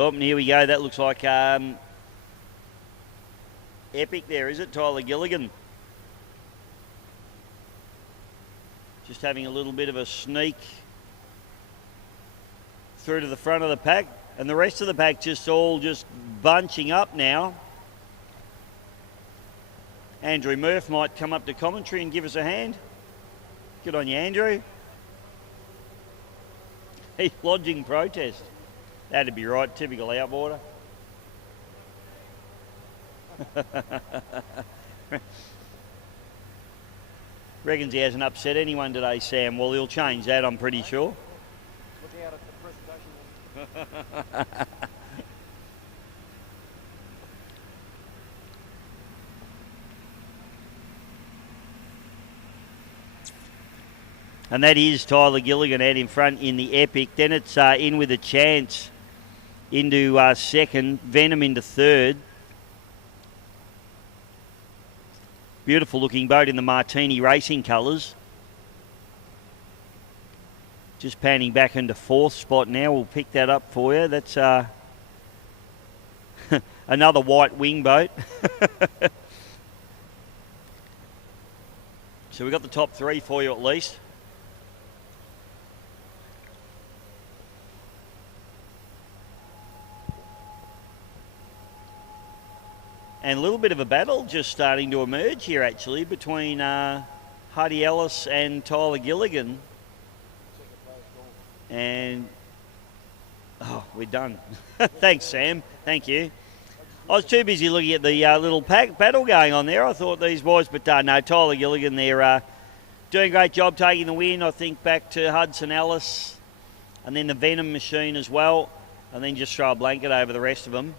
Oh, and here we go. That looks like Epic there, is it? Tyler Gilligan. Just having a little bit of a sneak through to the front of the pack. And the rest of the pack just all just bunching up now. Andrew Murph might come up to commentary and give us a hand. Good on you, Andrew. He's lodging protest. That'd be right, typical outboarder. Reckons he hasn't upset anyone today, Sam. Well, he'll change that, I'm pretty sure. Look out at the presentation. And that is Tyler Gilligan out in front in the Epic. Then it's in with a chance into second. Venom into third. Beautiful looking boat in the Martini Racing colours. Just panning back into fourth spot now. We'll pick that up for you. That's another white wing boat. So we've got the top three for you at least. And a little bit of a battle just starting to emerge here, actually, between Huddy Ellis and Tyler Gilligan. And, oh, we're done. Thanks, Sam. Thank you. I was too busy looking at the little pack battle going on there. I thought these boys, but no, Tyler Gilligan, they're doing a great job taking the win. I think back to Hudson Ellis and then the Venom machine as well. And then just throw a blanket over the rest of them.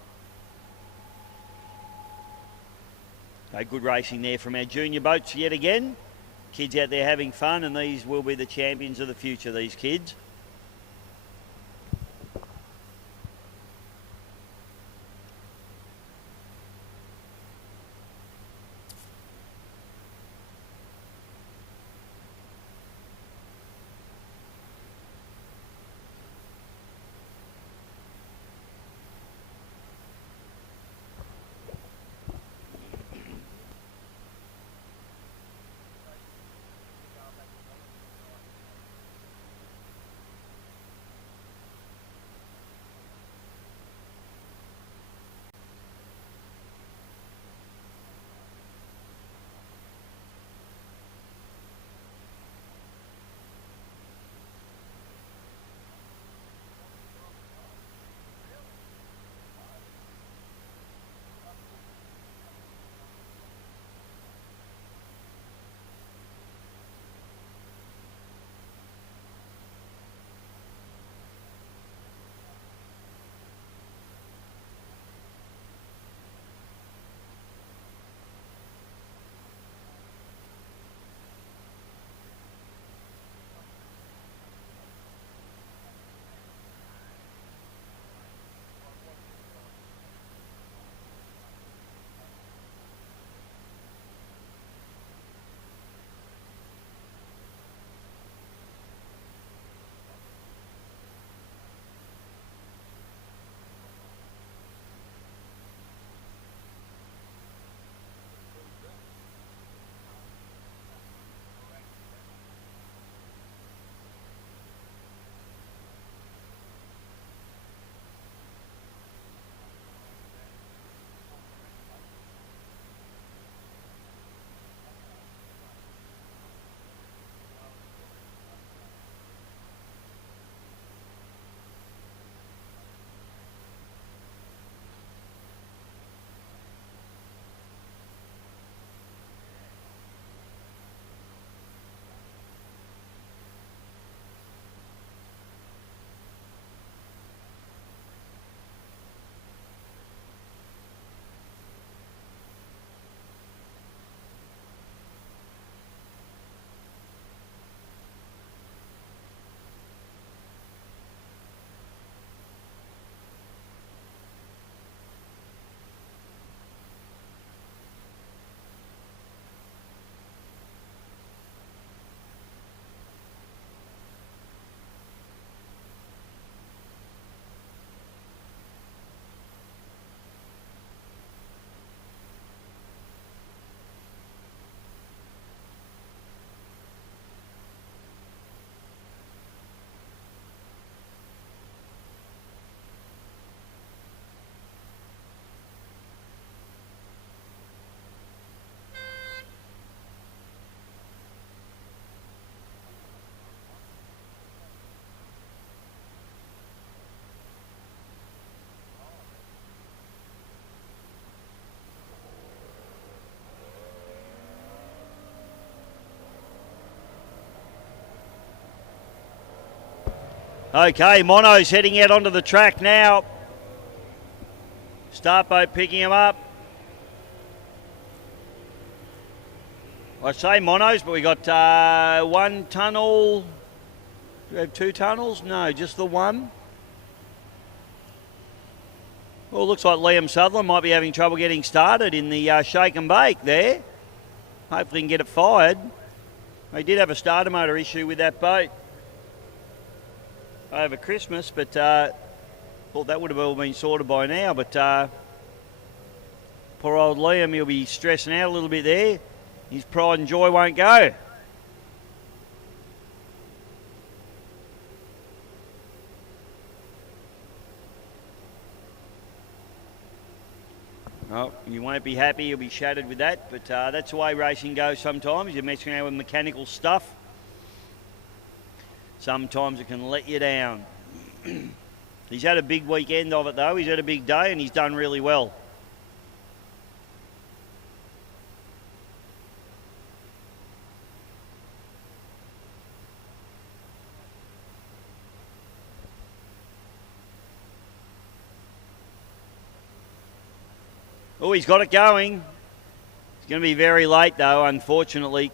Good racing there from our junior boats yet again. Kids out there having fun, and these will be the champions of the future, these kids. Okay, Mono's heading out onto the track now. Start boat picking him up. I say Monos, but we got one tunnel. Do we have two tunnels? No, just the one. Well, looks like Liam Sutherland might be having trouble getting started in the shake and bake there. Hopefully he can get it fired. They did have a starter motor issue with that boat over Christmas, but thought that would have all been sorted by now. But poor old Liam, he'll be stressing out a little bit there. His pride and joy won't go. Oh, you won't be happy, you'll be shattered with that, but that's the way racing goes sometimes. You're messing around with mechanical stuff. Sometimes it can let you down. He's had a big weekend of it though. He's had a big day and he's done really well. Oh, he's got it going. It's going to be very late though, unfortunately.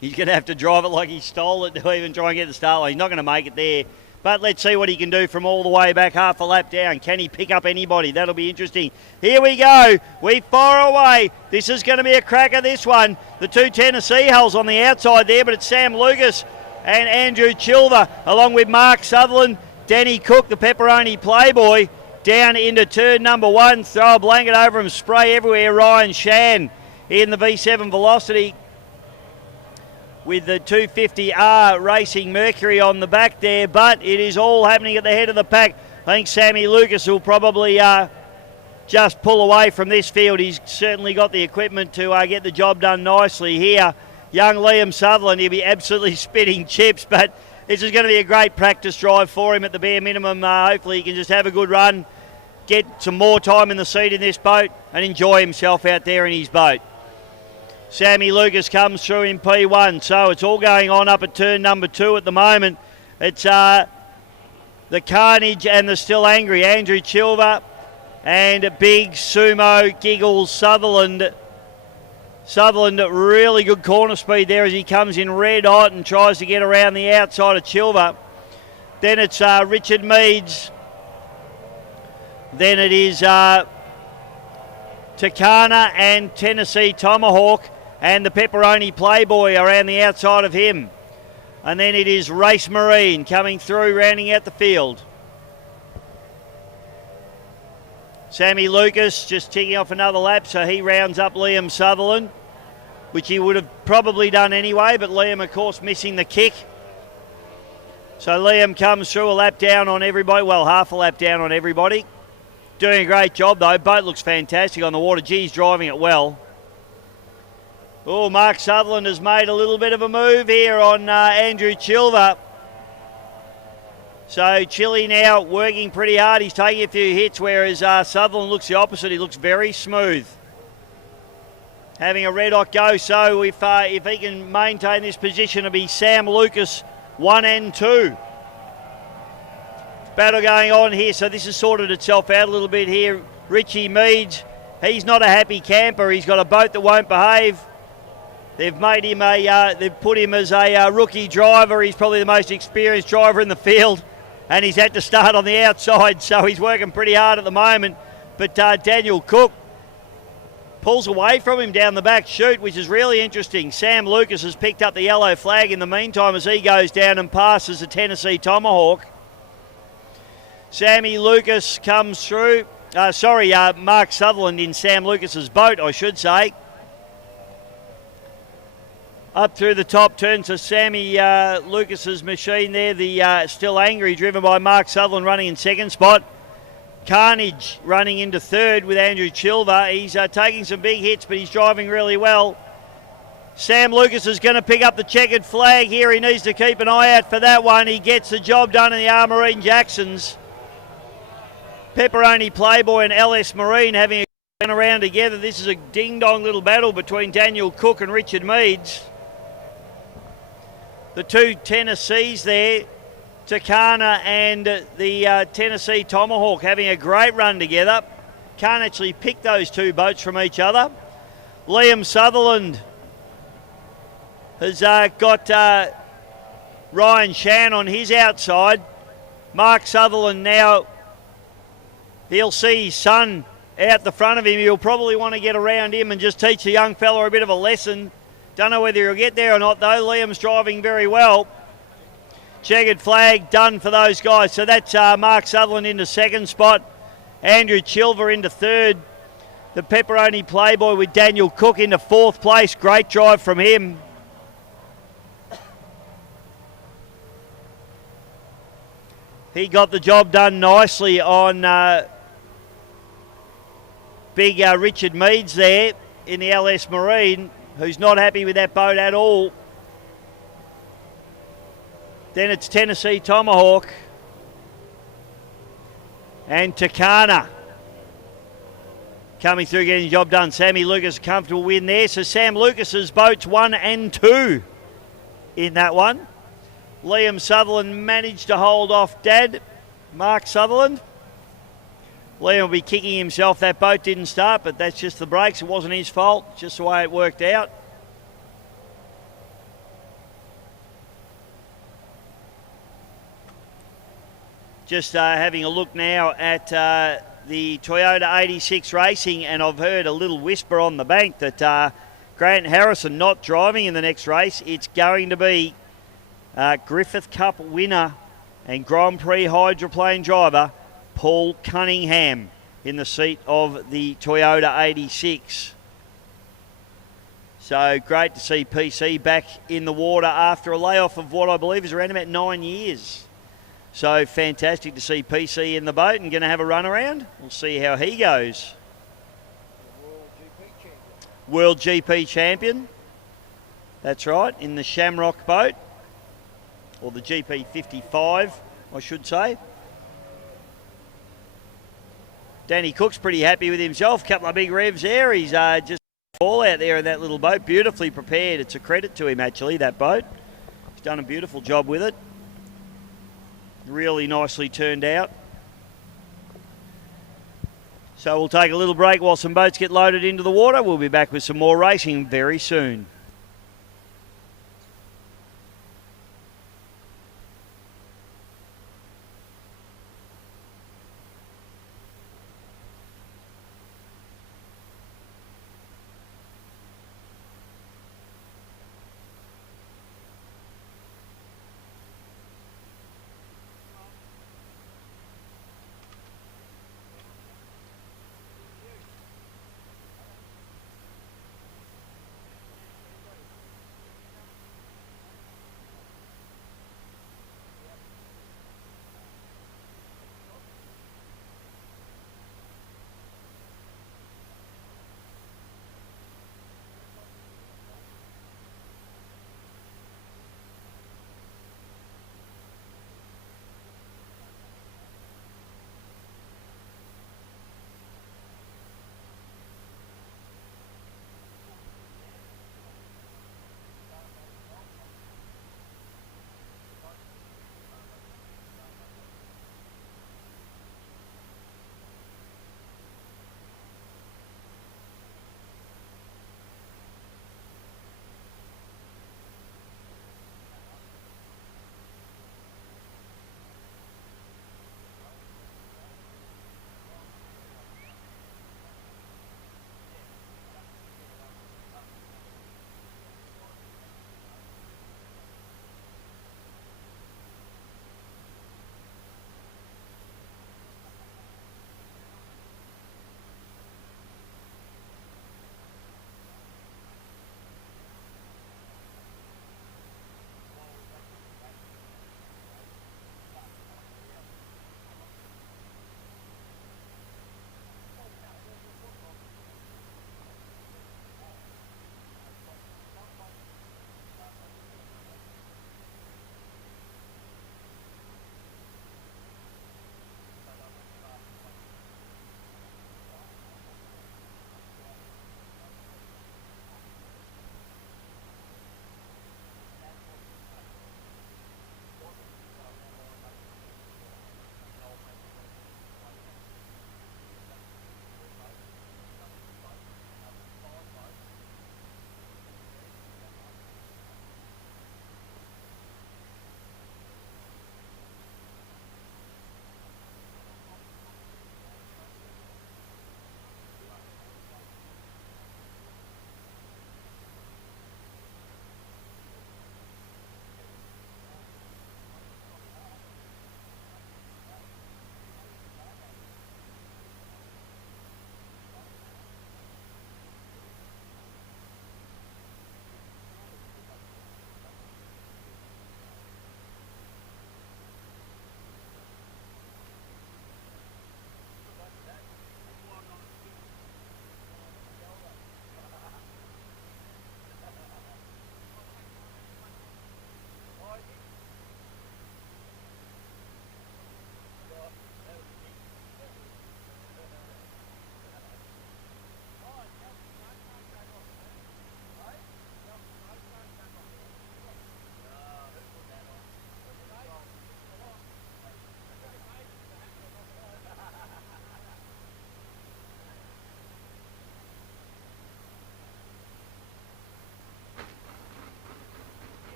He's going to have to drive it like he stole it to even try and get the start line. He's not going to make it there. But let's see what he can do from all the way back, half a lap down. Can he pick up anybody? That'll be interesting. Here we go. We fire away. This is going to be a cracker, this one. The two Tennessee hulls on the outside there, but it's Sam Lucas and Andrew Chilver, along with Mark Sutherland, Danny Cook, the Pepperoni Playboy, down into turn number one. Throw a blanket over him, spray everywhere. Ryan Shan in the V7 Velocity with the 250R Racing Mercury on the back there, but it is all happening at the head of the pack. I think Sammy Lucas will probably just pull away from this field. He's certainly got the equipment to get the job done nicely here. Young Liam Sutherland, he'll be absolutely spitting chips, but this is going to be a great practice drive for him at the bare minimum. Hopefully he can just have a good run, get some more time in the seat in this boat and enjoy himself out there in his boat. Sammy Lucas comes through in P1, so it's all going on up at turn number 2 at the moment. It's the Carnage and the Still Angry, Andrew Chilver and Big Sumo Giggles Sutherland. Sutherland, really good corner speed there as he comes in red hot and tries to get around the outside of Chilver. Then it's Richard Meads. Then it is Takana and Tennessee Tomahawk, and the Pepperoni Playboy around the outside of him. And then it is Race Marine coming through, rounding out the field. Sammy Lucas just ticking off another lap, so he rounds up Liam Sutherland, which he would have probably done anyway, but Liam, of course, missing the kick. So Liam comes through a lap down on everybody, well, half a lap down on everybody. Doing a great job, though. Boat looks fantastic on the water. Geez, driving it well. Oh, Mark Sutherland has made a little bit of a move here on Andrew Chilver. So Chili now working pretty hard. He's taking a few hits, whereas Sutherland looks the opposite. He looks very smooth. Having a red hot go, so if he can maintain this position, it'll be Sam Lucas 1 and 2. Battle going on here, so this has sorted itself out a little bit here. Richie Meads, he's not a happy camper. He's got a boat that won't behave. They've made him they've put him as a rookie driver. He's probably the most experienced driver in the field, and he's had to start on the outside, so he's working pretty hard at the moment. But Daniel Cook pulls away from him down the back chute, which is really interesting. Sam Lucas has picked up the yellow flag in the meantime as he goes down and passes the Tennessee Tomahawk. Sammy Lucas comes through. Mark Sutherland in Sam Lucas's boat, I should say. Up through the top turn to Sammy Lucas's machine there, the Still Angry, driven by Mark Sutherland, running in second spot. Carnage running into third with Andrew Chilver. He's taking some big hits, but he's driving really well. Sam Lucas is going to pick up the checkered flag here. He needs to keep an eye out for that one. He gets the job done in the Armourine Jacksons. Pepperoni Playboy and LS Marine having a around together. This is a ding-dong little battle between Daniel Cook and Richard Meads. The two Tennessees there Takana and the Tennessee Tomahawk having a great run together. Can't actually pick those two boats from each other. Liam Sutherland has got Ryan Shan on his outside. Mark Sutherland now, he'll see his son out the front of him. He'll probably want to get around him and just teach the young fella a bit of a lesson. Don't know whether he'll get there or not though. Liam's driving very well. Checkered flag done for those guys. So that's Mark Sutherland into second spot. Andrew Chilver into third. The Pepperoni Playboy with Daniel Cook into fourth place. Great drive from him. He got the job done nicely on big Richard Meads there in the LS Marine, who's not happy with that boat at all. Then it's Tennessee Tomahawk and Takana coming through, getting the job done. Sammy Lucas, a comfortable win there. So Sam Lucas's boats 1 and 2 in that one. Liam Sutherland managed to hold off Dad, Mark Sutherland. Liam will be kicking himself. That boat didn't start, but that's just the brakes. It wasn't his fault, just the way it worked out. Just having a look now at the Toyota 86 Racing, and I've heard a little whisper on the bank that Grant Harrison not driving in the next race. It's going to be Griffith Cup winner and Grand Prix hydroplane driver Paul Cunningham in the seat of the Toyota 86. So great to see PC back in the water after a layoff of what I believe is around about 9 years. So fantastic to see PC in the boat and going to have a run around. We'll see how he goes. World GP champion. That's right, in the Shamrock boat. Or the GP 55, I should say. Danny Cook's pretty happy with himself. Couple of big revs there. He's just all out there in that little boat. Beautifully prepared. It's a credit to him, actually, that boat. He's done a beautiful job with it. Really nicely turned out. So we'll take a little break while some boats get loaded into the water. We'll be back with some more racing very soon.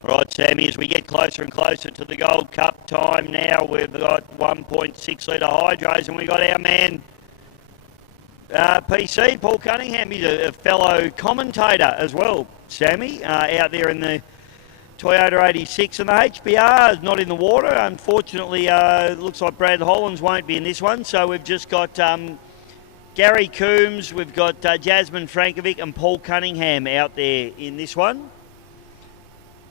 Right, Sammy, as we get closer and closer to the Gold Cup time now, we've got 1.6 litre hydros, and we've got our man PC, Paul Cunningham. He's a fellow commentator as well, Sammy, out there in the Toyota 86, and the HBR is not in the water. Unfortunately, it looks like Brad Hollands won't be in this one, so we've just got Gary Coombs, we've got Jasmine Frankovic and Paul Cunningham out there in this one.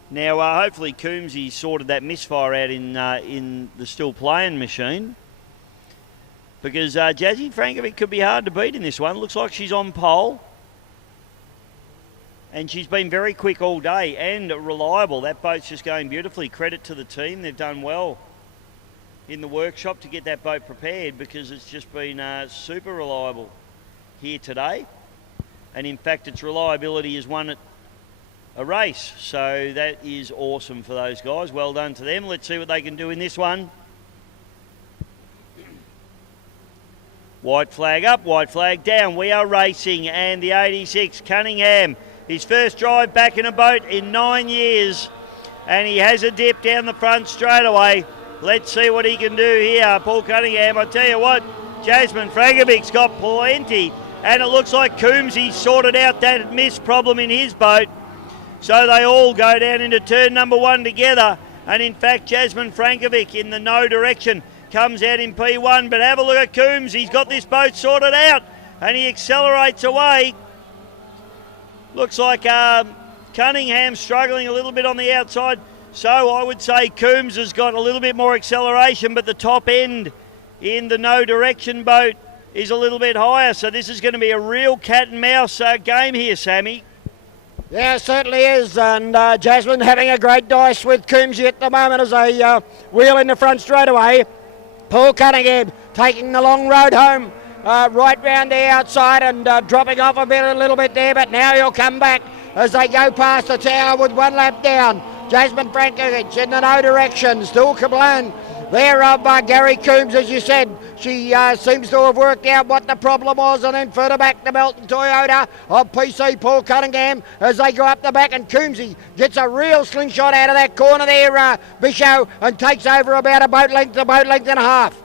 Now, hopefully Coombsy sorted that misfire out in the still playing machine, because Jazzy Frankovic could be hard to beat in this one. Looks like she's on pole, and she's been very quick all day and reliable. That boat's just going beautifully. Credit to the team. They've done well in the workshop to get that boat prepared, because it's just been super reliable here today. And in fact, its reliability has won it a race, so that is awesome for those guys. Well done to them. Let's see what they can do in this one. White flag up, white flag down. We are racing, and the 86 Cunningham, his first drive back in a boat in 9 years, and he has a dip down the front straight away. Let's see what he can do here. Paul Cunningham, I tell you what, Jasmine Frankovic's got plenty, and it looks like Coombsy sorted out that miss problem in his boat. So they all go down into turn number 1 together. And in fact, Jasmine Frankovic in the no direction comes out in P1. But have a look at Coombs. He's got this boat sorted out, and he accelerates away. Looks like Cunningham struggling a little bit on the outside. So I would say Coombs has got a little bit more acceleration, but the top end in the no direction boat is a little bit higher. So this is going to be a real cat and mouse game here, Sammy. Yeah, it certainly is, and Jasmine having a great dice with Coombsy at the moment as they wheel in the front straight away. Paul Cunningham taking the long road home right round the outside and dropping off a little bit there, but now he'll come back as they go past the tower with 1 lap down. Jasmine Frankovic in the no direction, still Kablan there of Gary Coombs, as you said. She seems to have worked out what the problem was, and then further back the Melton Toyota of PC Paul Cunningham as they go up the back, and Coombsy gets a real slingshot out of that corner there, Bisho, and takes over about a boat length and a half.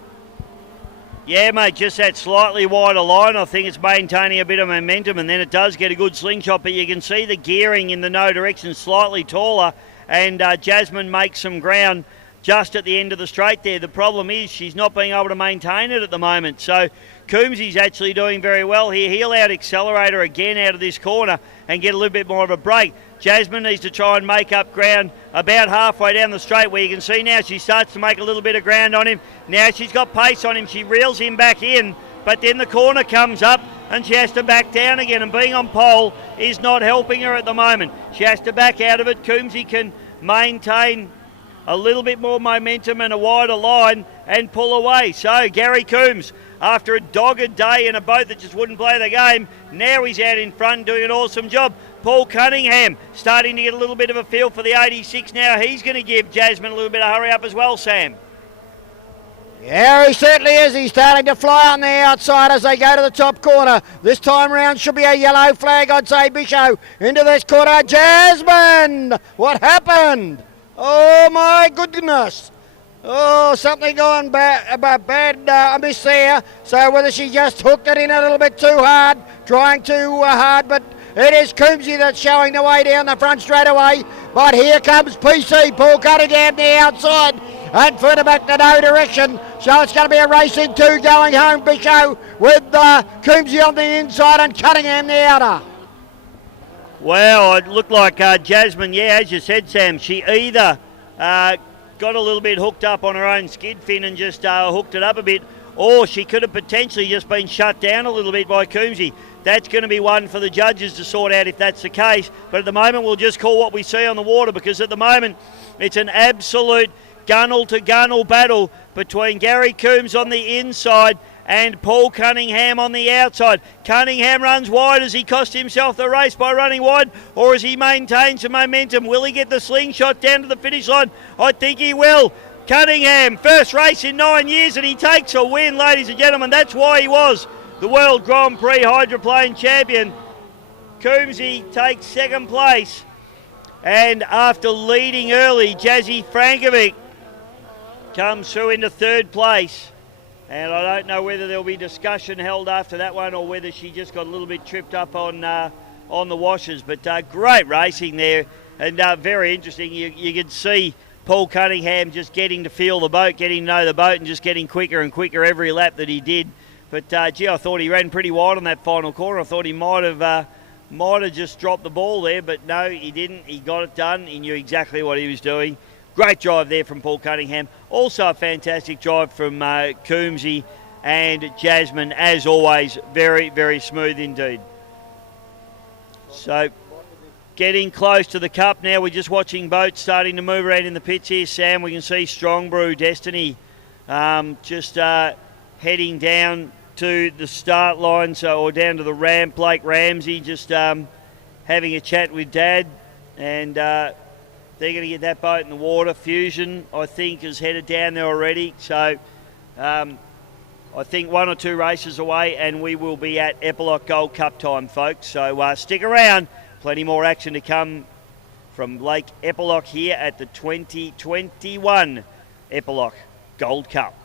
Yeah, mate, just that slightly wider line. I think it's maintaining a bit of momentum, and then it does get a good slingshot, but you can see the gearing in the no direction slightly taller, and Jasmine makes some ground just at the end of the straight there. The problem is she's not being able to maintain it at the moment. So Coombsy's actually doing very well here. He'll out accelerate her again out of this corner and get a little bit more of a break. Jasmine needs to try and make up ground about halfway down the straight, where you can see now she starts to make a little bit of ground on him. Now she's got pace on him. She reels him back in, but then the corner comes up and she has to back down again, and being on pole is not helping her at the moment. She has to back out of it. Coombsy can maintain a little bit more momentum and a wider line and pull away. So Gary Coombs, after a dogged day in a boat that just wouldn't play the game, now he's out in front doing an awesome job. Paul Cunningham starting to get a little bit of a feel for the 86 now. He's going to give Jasmine a little bit of hurry up as well, Sam. Yeah, he certainly is. He's starting to fly on the outside as they go to the top corner. This time round should be a yellow flag, I'd say. Bisho into this corner. Jasmine! What happened? Oh my goodness! Oh, something gone bad miss there. So whether she just hooked it in a little bit too hard, trying too hard, but it is Coombsy that's showing the way down the front straight away. But here comes PC, Paul Cunningham the outside, and further back to no direction. So it's going to be a race in 2 going home, Bisho, with Coombsy on the inside and Cunningham the outer. Well, it looked like Jasmine, yeah, as you said, Sam, she either got a little bit hooked up on her own skid fin and just hooked it up a bit, or she could have potentially just been shut down a little bit by Coombsy. That's going to be one for the judges to sort out if that's the case. But at the moment, we'll just call what we see on the water, because at the moment, it's an absolute gunnel-to-gunnel battle between Gary Coombs on the inside and Paul Cunningham on the outside. Cunningham runs wide. Has he cost himself the race by running wide, or has he maintained some momentum? Will he get the slingshot down to the finish line? I think he will. Cunningham, first race in 9 years, and he takes a win, ladies and gentlemen. That's why he was the World Grand Prix hydroplane champion. Coombsy takes second place. And after leading early, Jazzy Frankovic comes through into third place. And I don't know whether there'll be discussion held after that one or whether she just got a little bit tripped up on the washers. But great racing there, and very interesting. You could see Paul Cunningham just getting to feel the boat, getting to know the boat, and just getting quicker and quicker every lap that he did. But gee, I thought he ran pretty wide on that final corner. I thought he might have just dropped the ball there, but no, he didn't. He got it done. He knew exactly what he was doing. Great drive there from Paul Cunningham. Also a fantastic drive from Coombsy and Jasmine. As always, very, very smooth indeed. So getting close to the cup now. We're just watching boats starting to move around in the pits here, Sam. We can see Strong Brew Destiny just heading down to the start line, or down to the ramp. Blake Ramsey just having a chat with Dad, and they're going to get that boat in the water. Fusion, I think, is headed down there already. So I think 1 or 2 races away, and we will be at Eppalock Gold Cup time, folks. So stick around. Plenty more action to come from Lake Eppalock here at the 2021 Eppalock Gold Cup.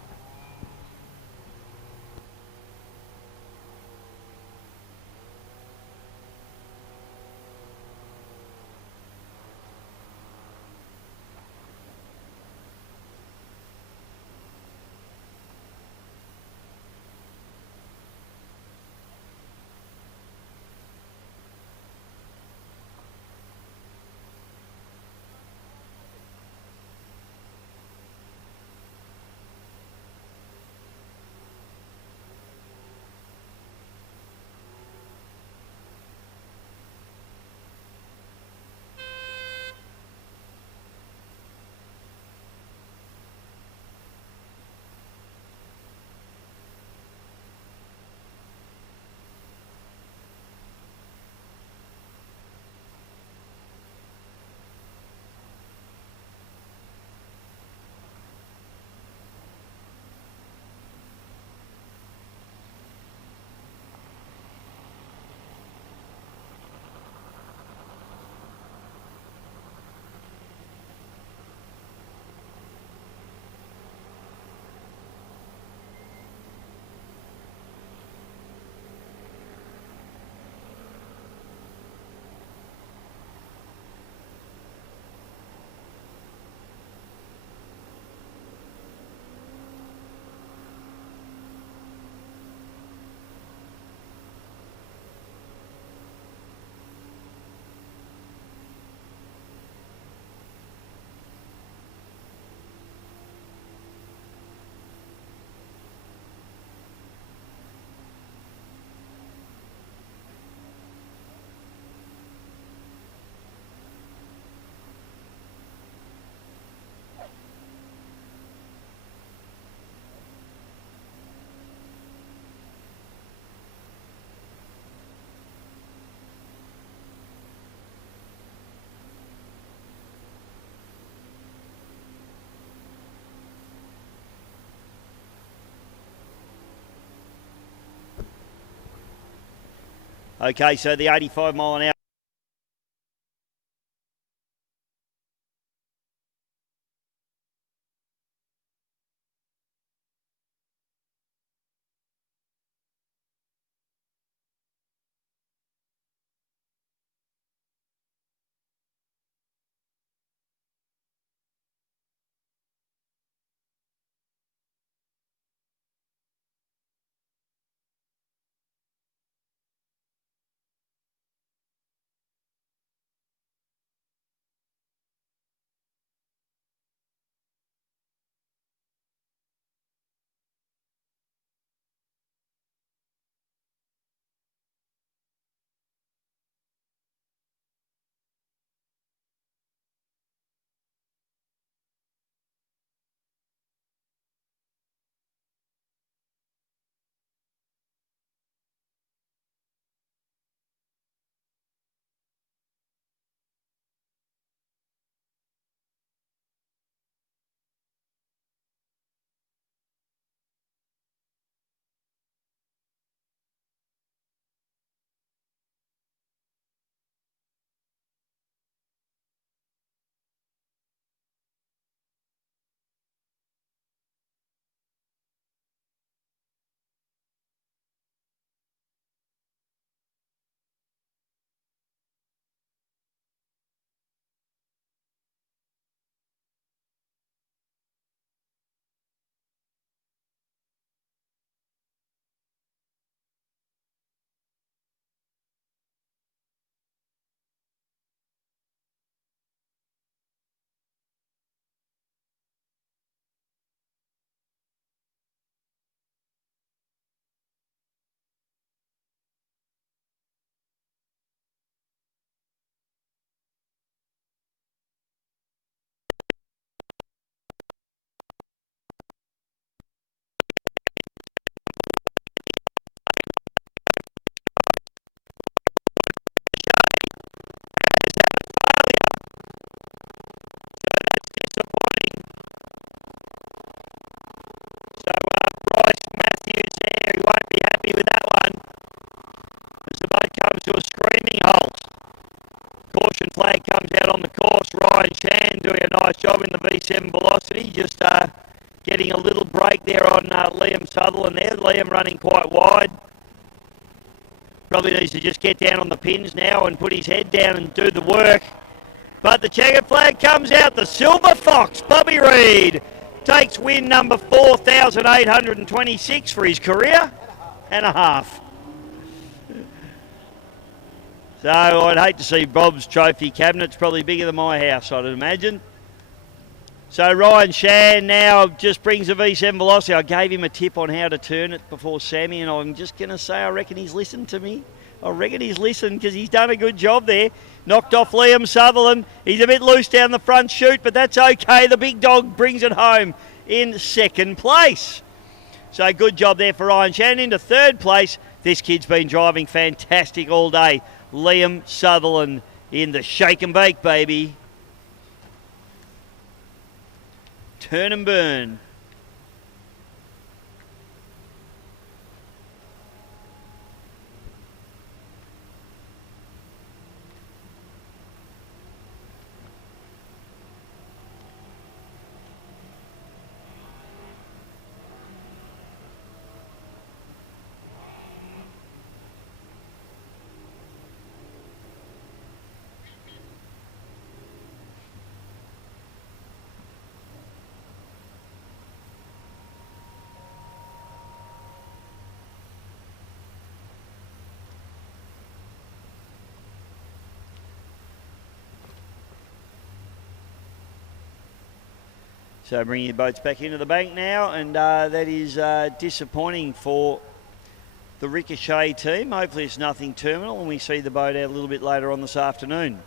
Okay, so the 85 mile an hour. comes out on the course. Ryan Chan doing a nice job in the V7 Velocity, just getting a little break there on Liam Sutherland there. Liam running quite wide. Probably needs to just get down on the pins now and put his head down and do the work. But the checkered flag comes out. The Silver Fox, Bobby Reid, takes win number 4,826 for his career and a half. So I'd hate to see Bob's trophy cabinet. It's probably bigger than my house, I'd imagine. So Ryan Shan now just brings the V7 Velocity. I gave him a tip on how to turn it before Sammy, and I'm just going to say I reckon he's listened to me. I reckon he's listened because he's done a good job there. Knocked off Liam Sutherland. He's a bit loose down the front chute, but that's okay. The big dog brings it home in second place. So good job there for Ryan Shan. Into third place, this kid's been driving fantastic all day. Liam Sutherland in the shake and bake, baby. Turn and burn. So bringing the boats back into the bank now, and that is disappointing for the Ricochet team. Hopefully it's nothing terminal and we see the boat out a little bit later on this afternoon.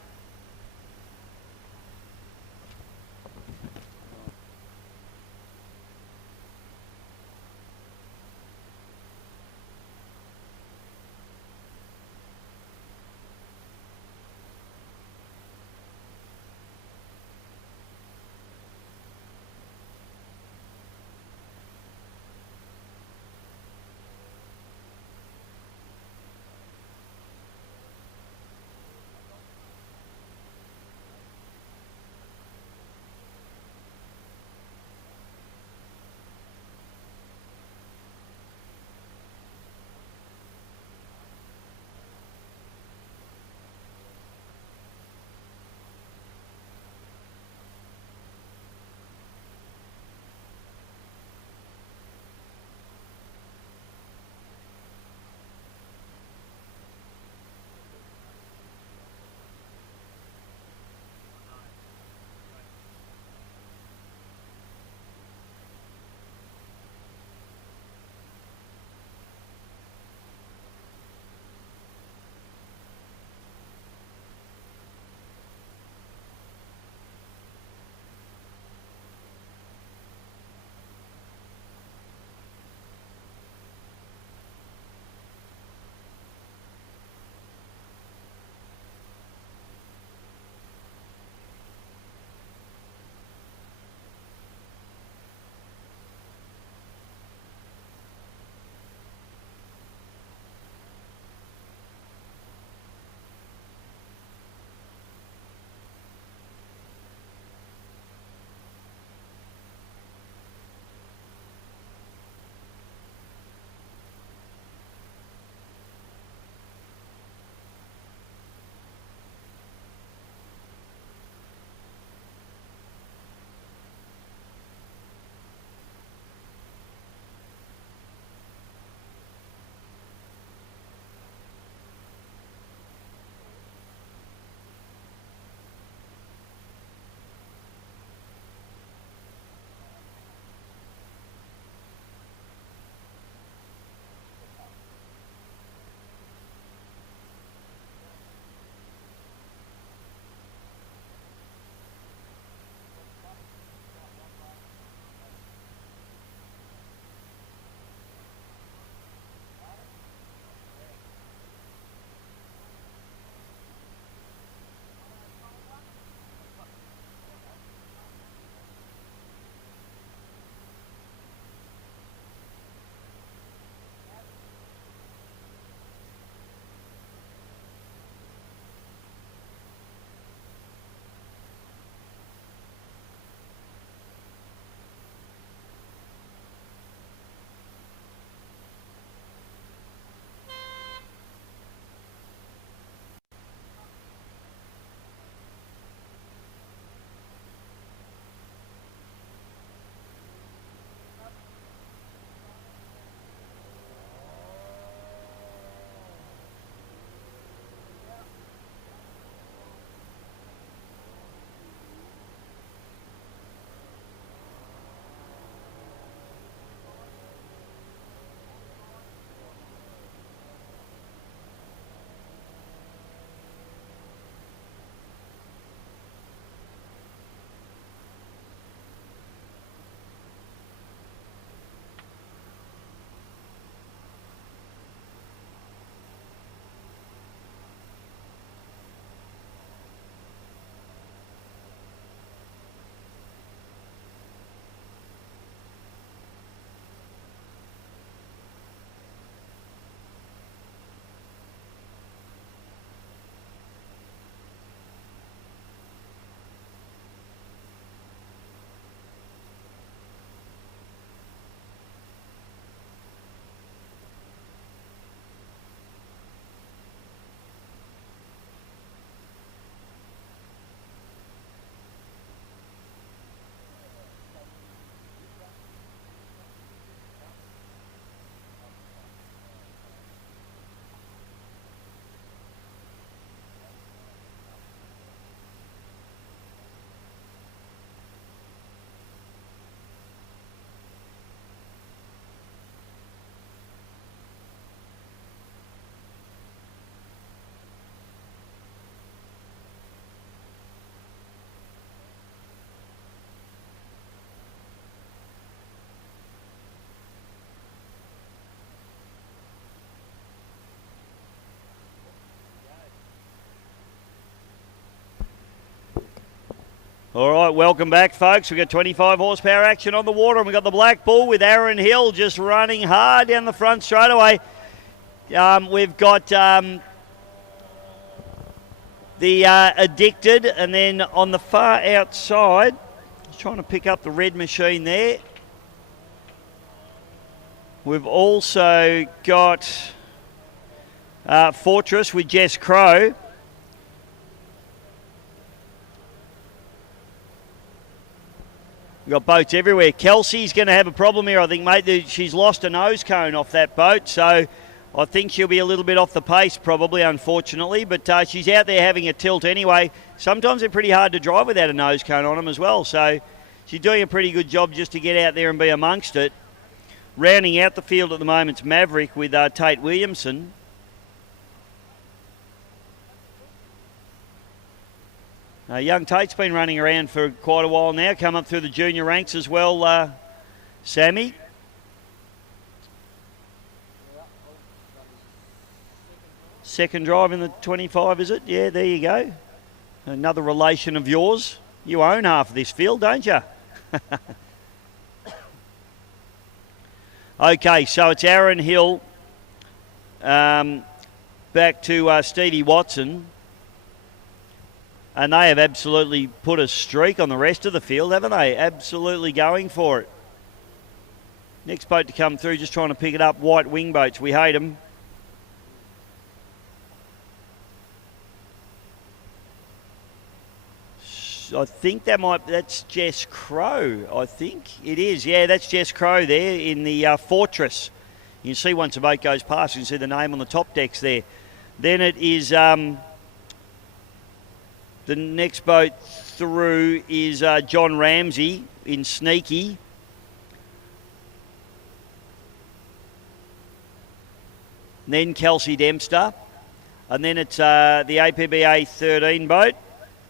All right, welcome back, folks. We've got 25 horsepower action on the water, and we've got the Black Bull with Aaron Hill just running hard down the front straight away. We've got the Addicted, and then on the far outside, just trying to pick up the red machine there. We've also got Fortress with Jess Crow. We've got boats everywhere. Kelsey's going to have a problem here, I think, mate. She's lost a nose cone off that boat, so I think she'll be a little bit off the pace, probably, unfortunately. But she's out there having a tilt anyway. Sometimes they're pretty hard to drive without a nose cone on them as well, so she's doing a pretty good job just to get out there and be amongst it. Rounding out the field at the moment's Maverick with Tate Williamson. Young Tate's been running around for quite a while now, come up through the junior ranks as well, Sammy. Second drive in the 25, is it? Yeah, there you go. Another relation of yours. You own half of this field, don't you? Okay, so it's Aaron Hill back to Stevie Watson. And they have absolutely put a streak on the rest of the field, haven't they? Absolutely going for it. Next boat to come through, just trying to pick it up. White wing boats, we hate them. I think that's Jess Crow, I think. It is, yeah, that's Jess Crow there in the Fortress. You can see once the boat goes past, you can see the name on the top decks there. Then it is... the next boat through is John Ramsey in Sneaky. And then Kelsey Dempster. And then it's the APBA 13 boat,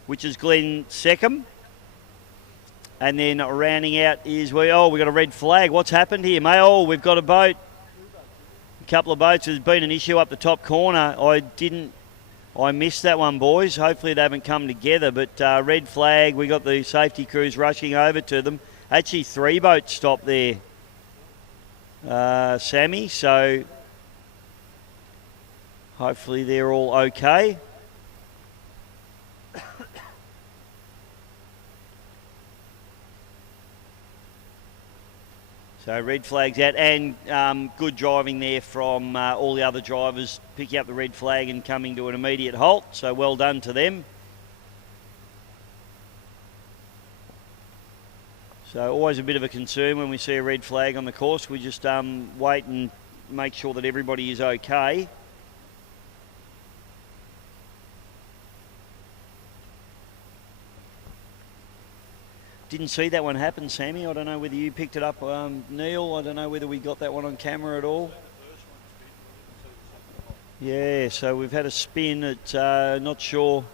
which is Glenn Seckham. And then rounding out is, we've got a red flag. What's happened here, mate? Oh, we've got a boat. A couple of boats. There's been an issue up the top corner. I missed that one, boys. Hopefully they haven't come together. But red flag, we got the safety crews rushing over to them. Actually, 3 boats stopped there, Sammy. So hopefully they're all okay. So red flag's out, and good driving there from all the other drivers, picking up the red flag and coming to an immediate halt. So well done to them. So always a bit of a concern when we see a red flag on the course. We just wait and make sure that everybody is okay. Didn't see that one happen, Sammy. I don't know whether you picked it up, Neil. I don't know whether we got that one on camera at all. Yeah, so we've had a spin. It's not sure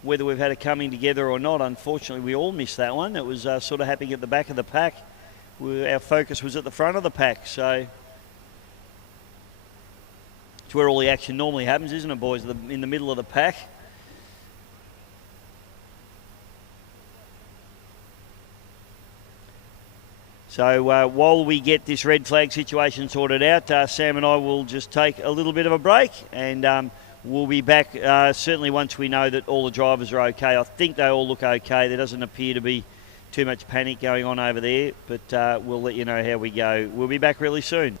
whether we've had a coming together or not. Unfortunately, we all missed that one. It was sort of happening at the back of the pack. Our focus was at the front of the pack, so it's where all the action normally happens, isn't it, boys? In the middle of the pack. So while we get this red flag situation sorted out, Sam and I will just take a little bit of a break, and we'll be back certainly once we know that all the drivers are okay. I think they all look okay. There doesn't appear to be too much panic going on over there, but we'll let you know how we go. We'll be back really soon.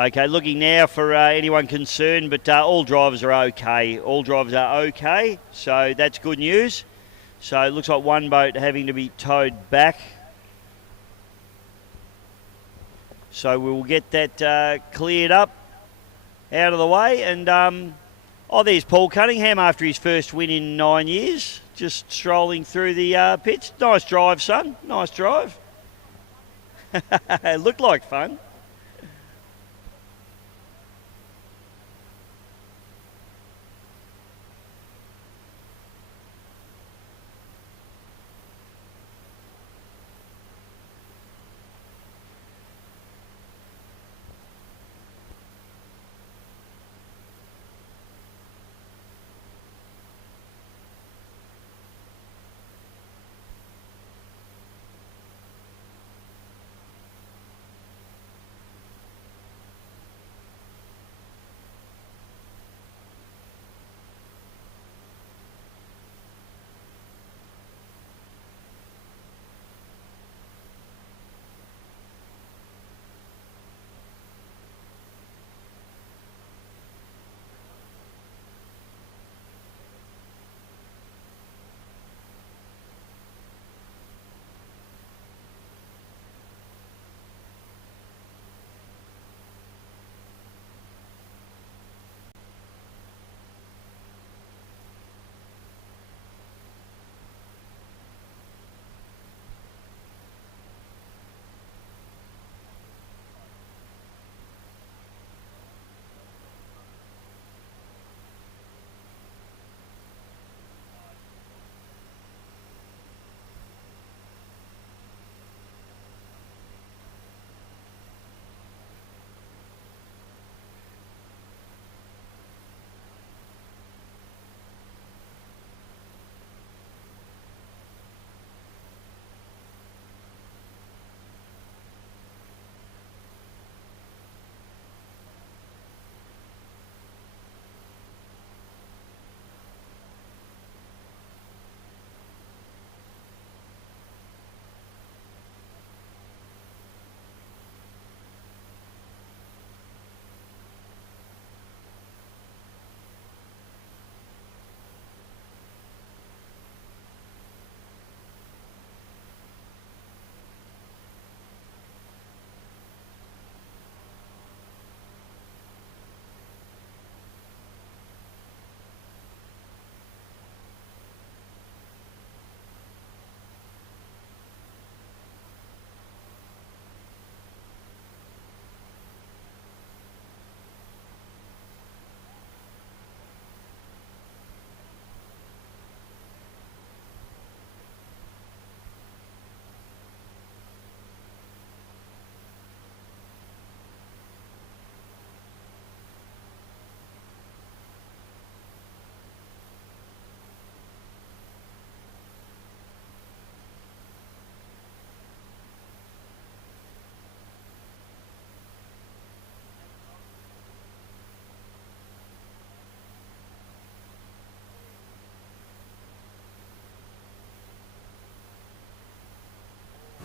Okay, looking now for anyone concerned, but all drivers are okay. All drivers are okay, so that's good news. So it looks like one boat having to be towed back. So we'll get that cleared up, out of the way. And, there's Paul Cunningham after his first win in 9 years. Just strolling through the pitch. Nice drive, son. Nice drive. It looked like fun.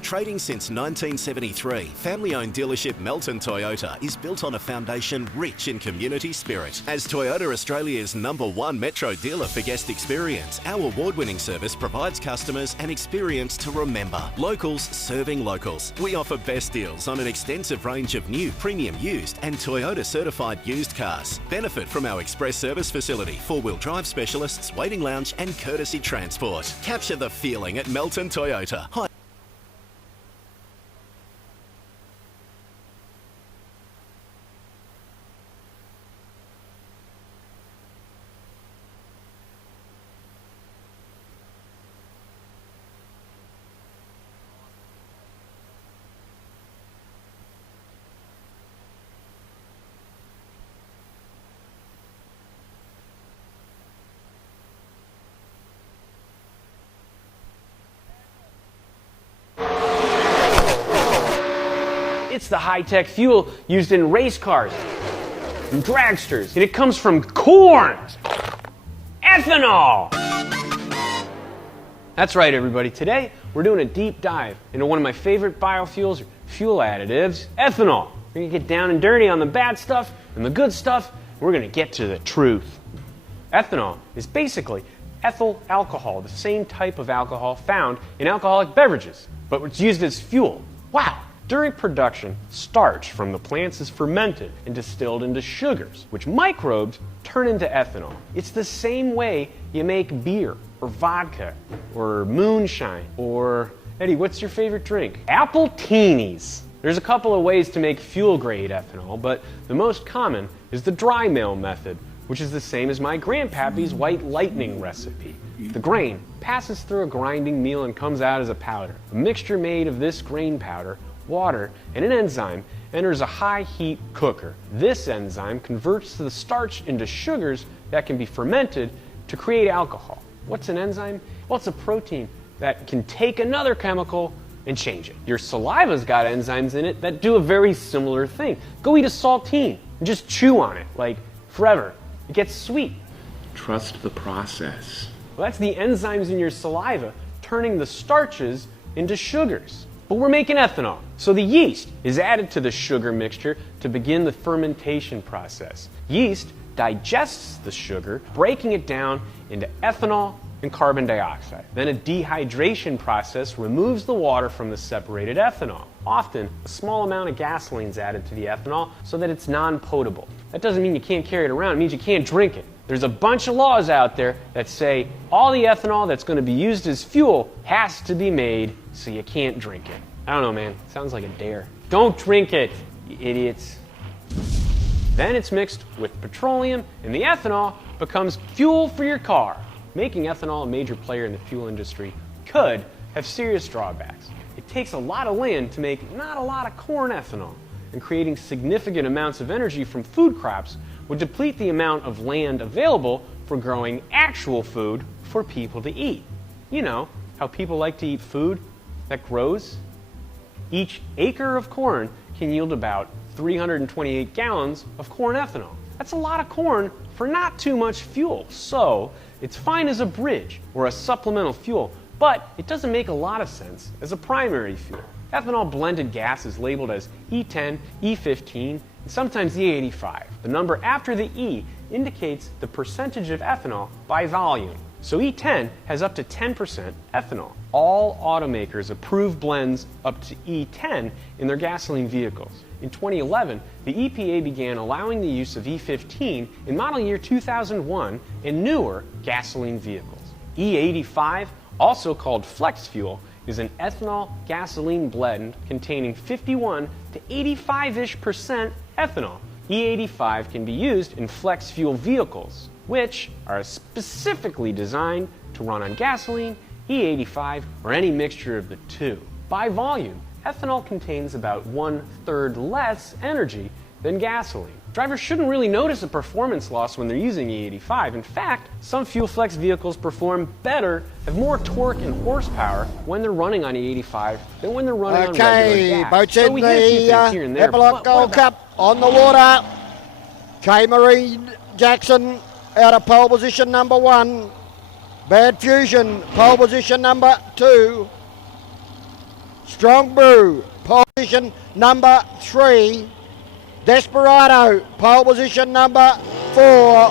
Trading since 1973, family-owned dealership Melton Toyota is built on a foundation rich in community spirit. As Toyota Australia's #1 metro dealer for guest experience, our award-winning service provides customers an experience to remember. Locals serving locals. We offer best deals on an extensive range of new, premium used and Toyota certified used cars. Benefit from our express service facility, four-wheel drive specialists, waiting lounge and courtesy transport. Capture the feeling at Melton Toyota. Hi. It's the high-tech fuel used in race cars and dragsters, and it comes from corn! Ethanol! That's right, everybody. Today, we're doing a deep dive into one of my favorite biofuels, or fuel additives, ethanol. We're going to get down and dirty on the bad stuff and the good stuff. We're going to get to the truth. Ethanol is basically ethyl alcohol, the same type of alcohol found in alcoholic beverages, but it's used as fuel. Wow! During production, starch from the plants is fermented and distilled into sugars, which microbes turn into ethanol. It's the same way you make beer, or vodka, or moonshine, or, Eddie, what's your favorite drink? Appletinis. There's a couple of ways to make fuel-grade ethanol, but the most common is the dry mill method, which is the same as my grandpappy's white lightning recipe. The grain passes through a grinding mill and comes out as a powder. A mixture made of this grain powder, water, and an enzyme enters a high-heat cooker. This enzyme converts the starch into sugars that can be fermented to create alcohol. What's an enzyme? Well, it's a protein that can take another chemical and change it. Your saliva's got enzymes in it that do a very similar thing. Go eat a saltine and just chew on it, like forever. It gets sweet. Trust the process. Well, that's the enzymes in your saliva turning the starches into sugars. But we're making ethanol. So the yeast is added to the sugar mixture to begin the fermentation process. Yeast digests the sugar, breaking it down into ethanol and carbon dioxide. Then a dehydration process removes the water from the separated ethanol. Often, a small amount of gasoline is added to the ethanol so that it's non-potable. That doesn't mean you can't carry it around, it means you can't drink it. There's a bunch of laws out there that say all the ethanol that's going to be used as fuel has to be made so you can't drink it. I don't know, man. It sounds like a dare. Don't drink it, you idiots. Then it's mixed with petroleum, and the ethanol becomes fuel for your car. Making ethanol a major player in the fuel industry could have serious drawbacks. It takes a lot of land to make not a lot of corn ethanol, and creating significant amounts of energy from food crops would deplete the amount of land available for growing actual food for people to eat. You know, how people like to eat food that grows? Each acre of corn can yield about 328 gallons of corn ethanol. That's a lot of corn for not too much fuel, so it's fine as a bridge or a supplemental fuel, but it doesn't make a lot of sense as a primary fuel. Ethanol blended gas is labeled as E10, E15, and sometimes E85. The number after the E indicates the percentage of ethanol by volume. So E10 has up to 10% ethanol. All automakers approve blends up to E10 in their gasoline vehicles. In 2011, the EPA began allowing the use of E15 in model year 2001 in newer gasoline vehicles. E85, also called flex fuel, is an ethanol gasoline blend containing 51 to 85-ish% ethanol. E85 can be used in flex fuel vehicles, which are specifically designed to run on gasoline, E85, or any mixture of the two. By volume, ethanol contains about 1/3 less energy than gasoline. Drivers shouldn't really notice a performance loss when they're using E85. In fact, some fuel flex vehicles perform better, have more torque and horsepower when they're running on E85 than when they're running on regular gas. Boats So in we hit a few things here and the there, Eppalock but Gold what Cup on the water. K. Marine Jackson out of pole position number 1. Bad Fusion, pole position number 2. Strong Brew, pole position number 3. Desperado, pole position number 4.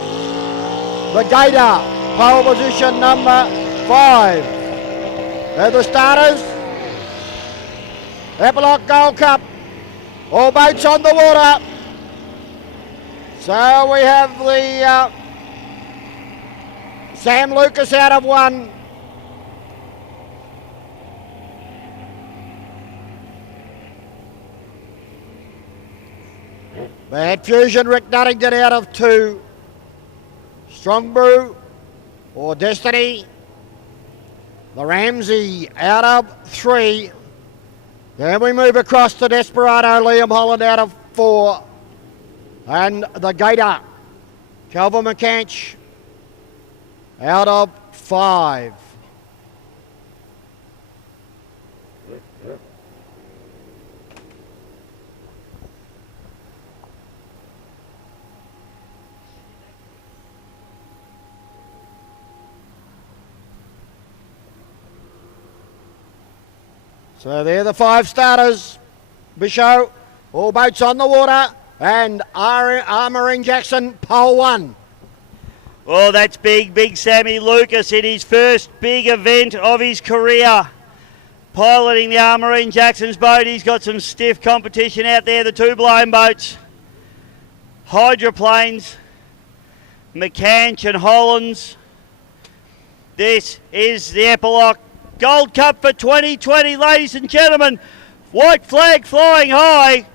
The Gator, pole position number 5. They're the starters. Eppalock Gold Cup, all boats on the water. So we have the Sam Lucas out of 1. Bad Fusion, Rick Dunnington out of 2. Strong Brew or Destiny. The Ramsey out of 3. Then we move across to Desperado, Liam Holland out of 4. And the Gator, Calvin McCanch out of 5. So they're the 5 starters. Bichot, All boats on the water, and Armoring Jackson, pole 1. Oh, that's big Sammy Lucas in his first big event of his career. Piloting the Armoring Jackson's boat. He's got some stiff competition out there, the 2 blown boats. Hydroplanes, McCanch and Hollands. This is the Eppalock Gold Cup for 2020, ladies and gentlemen. White flag flying high.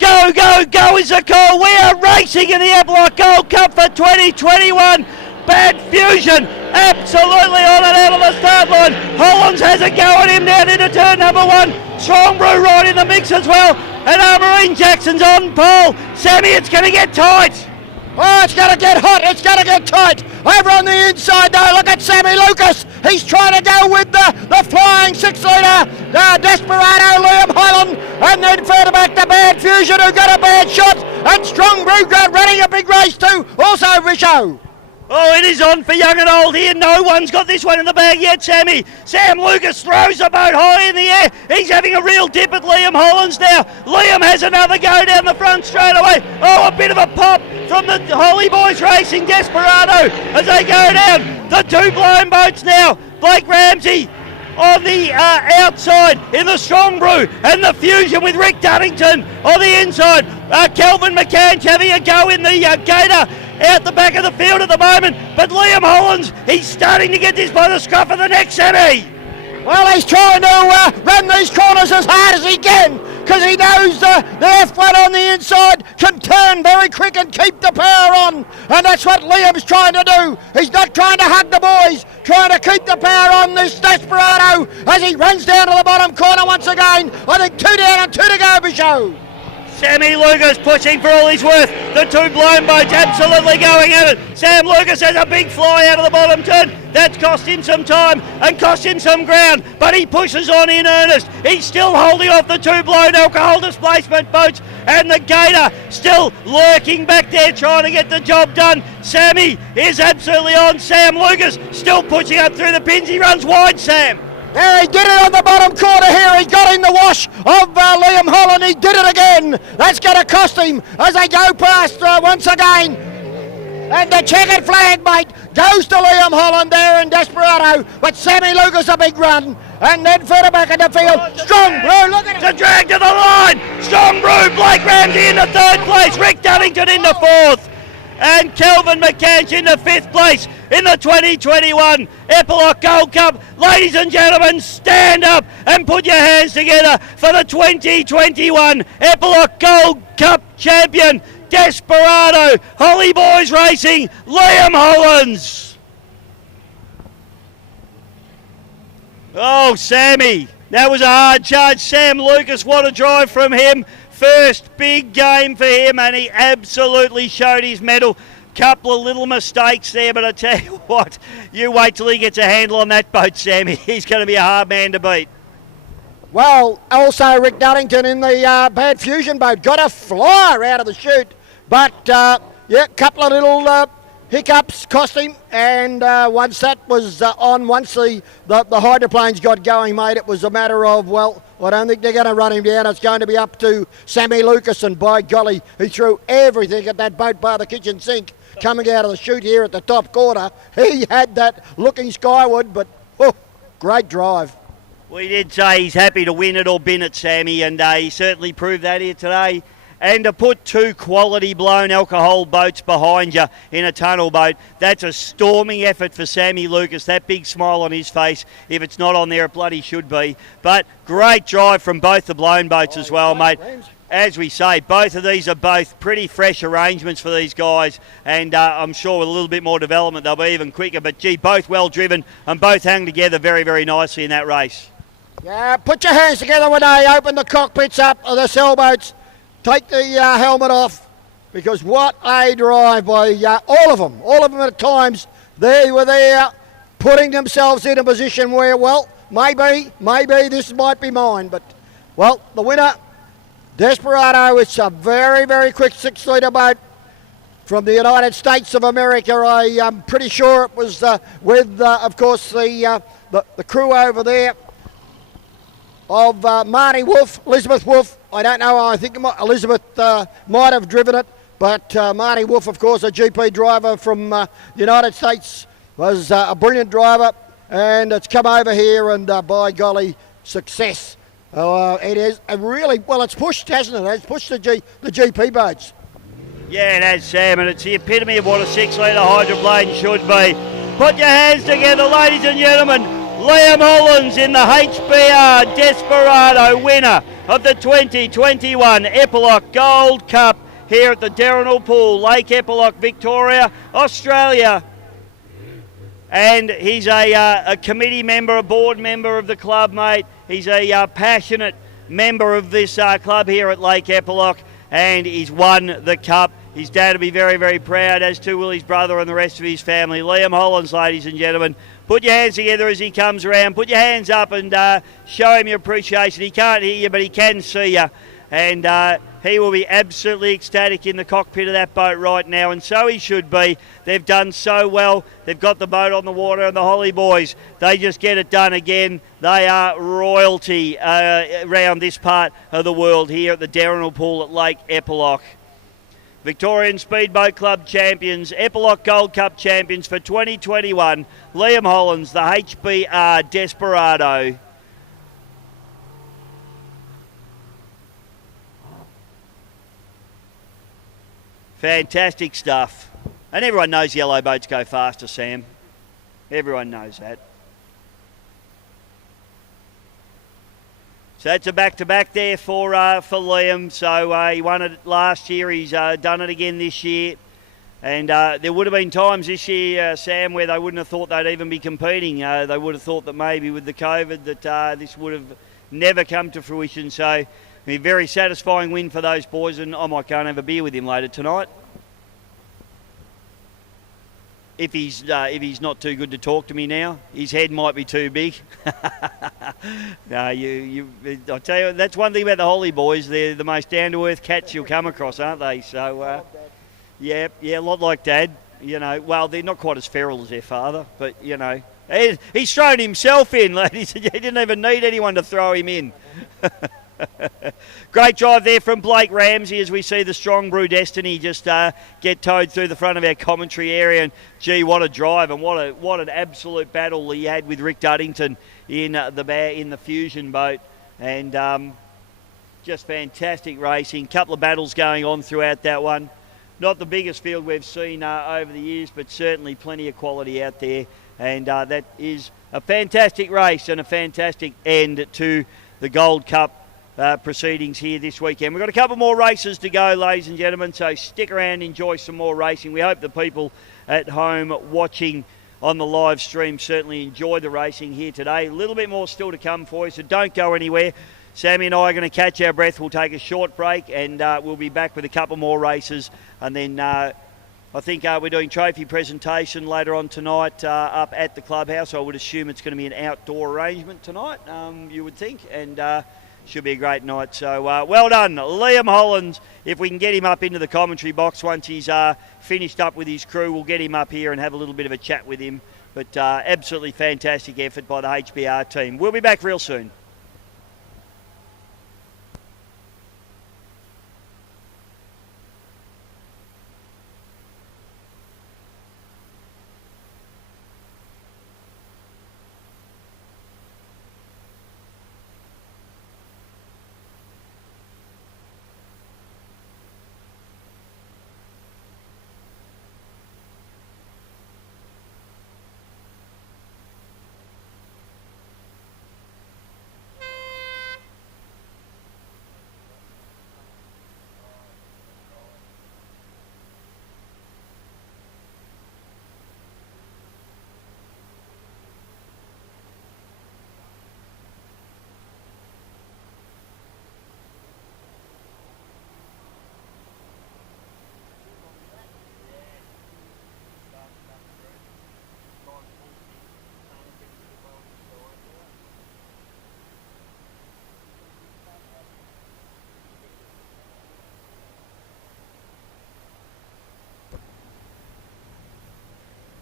Go, go, go is the call. We are racing in the Eppalock Gold Cup for 2021. Bad Fusion, absolutely on it out of the start line. Hollands has a go at him down into turn number 1. Strong Brew right in the mix as well. And Armoring Jackson's on pole. Sammy, it's going to get tight. Oh, it's going to get hot. It's going to get tight. Over on the inside, though, look at Sammy Lucas. He's trying to go with the flying 6-litre Desperado, Liam Holland. And then further back to Bad Fusion, who got a bad shot. And Strong Brew got running a big race too. Also Richo. Oh, it is on for young and old here. No one's got this one in the bag yet, Sammy. Sam Lucas throws the boat high in the air. He's having a real dip at Liam Hollands now. Liam has another go down the front straight away. Oh, a bit of a pop from the Holly Boys Racing Desperado as they go down. The 2 blown boats now. Blake Ramsey on the outside in the Strong Brew, and the Fusion with Rick Dunnington on the inside. Kelvin McCanch having a go in the Gator out the back of the field at the moment, but Liam Hollands, he's starting to get this by the scruff of the neck, Sammy. Well, he's trying to run these corners as hard as he can, because he knows the F1 on the inside can turn very quick and keep the power on, and that's what Liam's trying to do. He's not trying to hug the boys, trying to keep the power on this Desperado as he runs down to the bottom corner once again. I think 2 down and 2 to go, Bichot. Sammy Lucas pushing for all he's worth. The 2 blown boats absolutely going at it. Sam Lucas has a big fly out of the bottom turn. That's cost him some time and cost him some ground, but he pushes on in earnest. He's still holding off the 2 blown alcohol displacement boats, and the Gator still lurking back there trying to get the job done. Sammy is absolutely on. Sam Lucas still pushing up through the pins. He runs wide, Sam. There, he did it on the bottom corner here. He got in the wash of Liam Holland. He did it again. That's going to cost him as they go past once again. And the checkered flag, mate, goes to Liam Holland there in Desperado. But Sammy Lucas a big run. And then further back in the field, Strong Brew, look at it. It's a drag to the line. Strong Brew, Blake Ramsey in the 3rd place. Rick Dunnington in the 4th. And Kelvin McCanch in the 5th place in the 2021 Eppalock Gold Cup. Ladies and gentlemen, stand up and put your hands together for the 2021 Eppalock Gold Cup champion, Desperado, Holly Boys Racing, Liam Hollands. Oh, Sammy, that was a hard charge. Sam Lucas, what a drive from him. First big game for him, and he absolutely showed his mettle. Couple of little mistakes there, but I tell you what, you wait till he gets a handle on that boat, Sammy. He's going to be a hard man to beat. Well, also Rick Dunnington in the Bad Fusion boat got a flyer out of the chute, but yeah, couple of little hiccups cost him, and once that was on, once the hydroplanes got going, mate, it was a matter of, well, I don't think they're going to run him down. It's going to be up to Sammy Lucas, and by golly, he threw everything at that boat by the kitchen sink coming out of the chute here at the top corner. He had that looking skyward, but oh, great drive. We did say he's happy to win it or bin it, Sammy, and he certainly proved that here today. And to put 2 quality blown alcohol boats behind you in a tunnel boat, that's a storming effort for Sammy Lucas. That big smile on his face, if it's not on there, it bloody should be. But great drive from both the blown boats as well, mate. As we say, both of these are both pretty fresh arrangements for these guys, and I'm sure with a little bit more development they'll be even quicker. But gee, both well driven and both hung together very, very nicely in that race. Yeah, put your hands together when they open the cockpits up of the sailboats. Take the helmet off, because what a drive by all of them at times. They were there putting themselves in a position where, well, maybe this might be mine. But, well, the winner, Desperado, it's a very, very quick 6-litre boat from the United States of America. I am pretty sure it was with, of course, the crew over there of Marty Wolf, Elizabeth Wolf, I don't know. I think Elizabeth might have driven it, but Marty Wolf, of course, a GP driver from the United States, was a brilliant driver, and it's come over here, and by golly, success. It is really, well, it's pushed, hasn't it? It's pushed the GP boats. Yeah, it has, Sam, and it's the epitome of what a 6-litre hydroplane should be. Put your hands together, ladies and gentlemen. Liam Hollins in the HBR Desperado, winner of the 2021 Eppalock Gold Cup here at the Derrinal Pool, Lake Eppalock, Victoria, Australia. And he's a committee member, a board member of the club, mate. He's a passionate member of this club here at Lake Eppalock, and he's won the cup. His dad will be very, very proud, as too will his brother and the rest of his family. Liam Hollins, ladies and gentlemen. Put your hands together as he comes around. Put your hands up and show him your appreciation. He can't hear you, but he can see you. And he will be absolutely ecstatic in the cockpit of that boat right now, and so he should be. They've done so well. They've got the boat on the water, and the Holly boys, they just get it done again. They are royalty around this part of the world here at the Derrinal Pool at Lake Eppalock. Victorian Speedboat Club champions, Eppalock Gold Cup champions for 2021, Liam Hollins, the HBR Desperado. Fantastic stuff. And everyone knows yellow boats go faster, Sam. Everyone knows that. So that's a back-to-back there for Liam. So he won it last year. He's done it again this year. And there would have been times this year, Sam, where they wouldn't have thought they'd even be competing. They would have thought that maybe with the COVID that this would have never come to fruition. So a very satisfying win for those boys, and I might go and have a beer with him later tonight. If he's not too good to talk to me now, his head might be too big. No, I tell you, that's one thing about the Holly boys. They're the most down-to-earth cats you'll come across, aren't they? So, yeah, a lot like Dad. You know, well, they're not quite as feral as their father, but you know, he's thrown himself in, ladies. He didn't even need anyone to throw him in. Great drive there from Blake Ramsey as we see the Strong Brew Destiny just get towed through the front of our commentary area. And gee, what a drive, and what an absolute battle he had with Rick Duddington in the Fusion boat. And just fantastic racing. Couple of battles going on throughout that one. Not the biggest field we've seen over the years, but certainly plenty of quality out there. And that is a fantastic race and a fantastic end to the Gold Cup proceedings here this weekend. We've got a couple more races to go, ladies and gentlemen, so stick around, enjoy some more racing. We hope the people at home watching on the live stream certainly enjoy the racing here today. A little bit more still to come for you, so don't go anywhere. Sammy and I are going to catch our breath. We'll take a short break, and we'll be back with a couple more races, and then I think we're doing trophy presentation later on tonight up at the clubhouse. I would assume it's going to be an outdoor arrangement tonight, you would think, and should be a great night. So well done, Liam Hollins. If we can get him up into the commentary box once he's finished up with his crew, we'll get him up here and have a little bit of a chat with him. But absolutely fantastic effort by the HBR team. We'll be back real soon.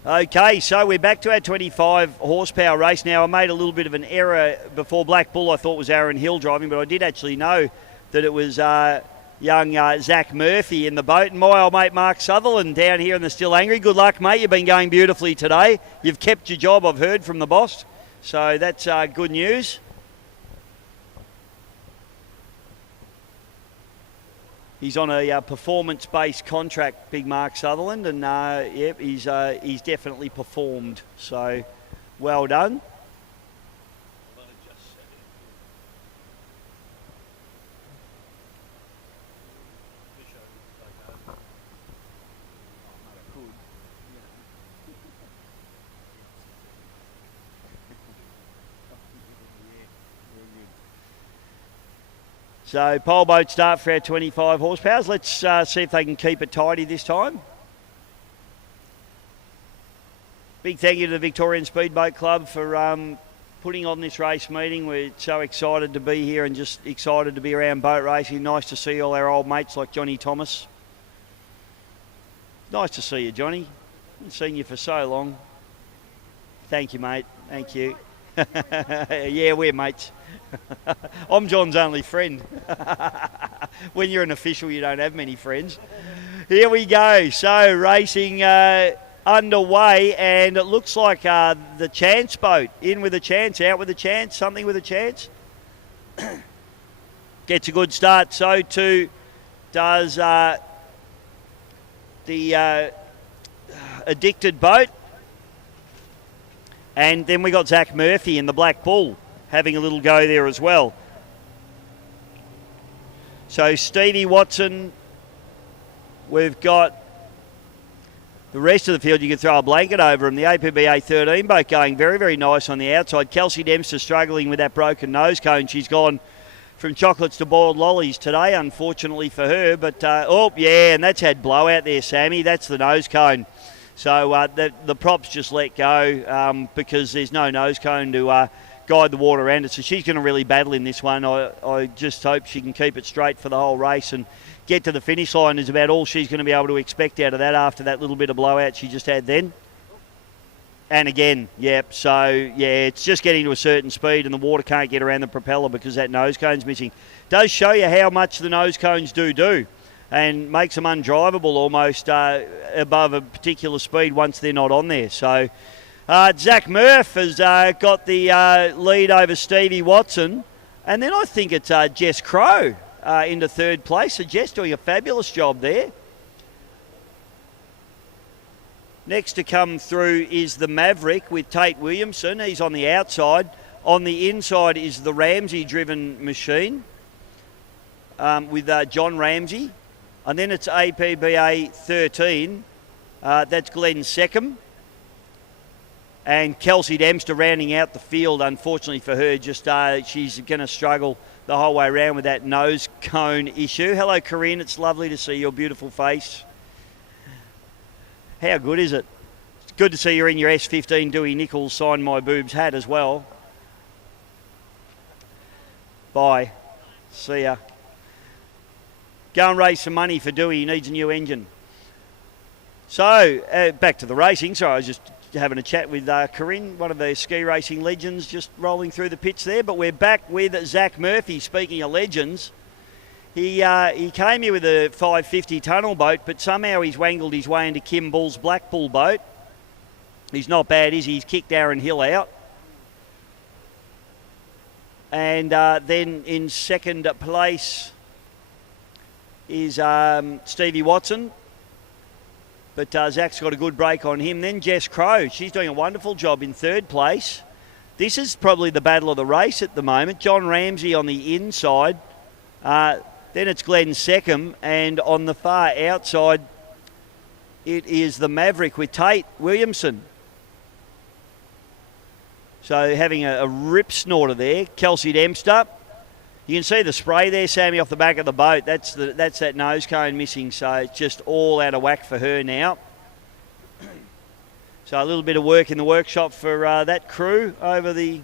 Okay, so we're back to our 25 horsepower race now. I made a little bit of an error before. Black Bull I thought was Aaron Hill driving, but I did actually know that it was young Zach Murphy in the boat. And my old mate Mark Sutherland down here in the Still Angry. Good luck, mate. You've been going beautifully today. You've kept your job, I've heard from the boss. So that's good news. He's on a performance-based contract, big Mark Sutherland, and yep, he's definitely performed. So, well done. So pole boat start for our 25 horsepowers. Let's see if they can keep it tidy this time. Big thank you to the Victorian Speedboat Club for putting on this race meeting. We're so excited to be here and just excited to be around boat racing. Nice to see all our old mates like Johnny Thomas. Nice to see you, Johnny. Haven't seen you for so long. Thank you, mate. Thank you. Yeah, we're mates. I'm John's only friend. When you're an official, you don't have many friends. Here we go. So racing underway, and it looks like the Chance boat. In with a chance, out with a chance, something with a chance. Gets a good start. So too does the Addicted boat. And then we got Zach Murphy in the Black Bull having a little go there as well. So Stevie Watson, we've got the rest of the field. You can throw a blanket over them. The APBA 13 boat going very, very nice on the outside. Kelsey Dempster struggling with that broken nose cone. She's gone from chocolates to boiled lollies today, unfortunately for her. But, oh, yeah, and that's had blowout there, Sammy. That's the nose cone. So the props just let go because there's no nose cone to guide the water around it. So she's going to really battle in this one. I just hope she can keep it straight for the whole race and get to the finish line is about all she's going to be able to expect out of that after that little bit of blowout she just had then. And again, yep, so yeah, it's just getting to a certain speed and the water can't get around the propeller because that nose cone's missing. Does show you how much the nose cones do. And makes them undrivable almost above a particular speed once they're not on there. So Zach Murph has got the lead over Stevie Watson. And then I think it's Jess Crow into third place. So Jess doing a fabulous job there. Next to come through is the Maverick with Tate Williamson. He's on the outside. On the inside is the Ramsey-driven machine with John Ramsey. And then it's APBA 13. That's Glenn Seckham. And Kelsey Dempster rounding out the field. Unfortunately for her, just she's going to struggle the whole way around with that nose cone issue. Hello, Corinne. It's lovely to see your beautiful face. How good is it? It's good to see you're in your S15 Dewey Nichols Sign My Boobs hat as well. Bye. See ya. Go and raise some money for Dewey. He needs a new engine. So, back to the racing. Sorry, I was just having a chat with Corinne, one of the ski racing legends, just rolling through the pits there. But we're back with Zach Murphy. Speaking of legends, he came here with a 550 tunnel boat, but somehow he's wangled his way into Kim Bull's Black Bull boat. He's not bad, is he? He's kicked Aaron Hill out. And then in second place is Stevie Watson. But Zach's got a good break on him. Then Jess Crow, she's doing a wonderful job in third place. This is probably the battle of the race at the moment. John Ramsey on the inside. Then it's Glenn Seckham. And on the far outside, it is the Maverick with Tate Williamson. So having a rip snorter there. Kelsey Dempster. You can see the spray there, Sammy, off the back of the boat. That's that nose cone missing, so it's just all out of whack for her now. So a little bit of work in the workshop for that crew over the...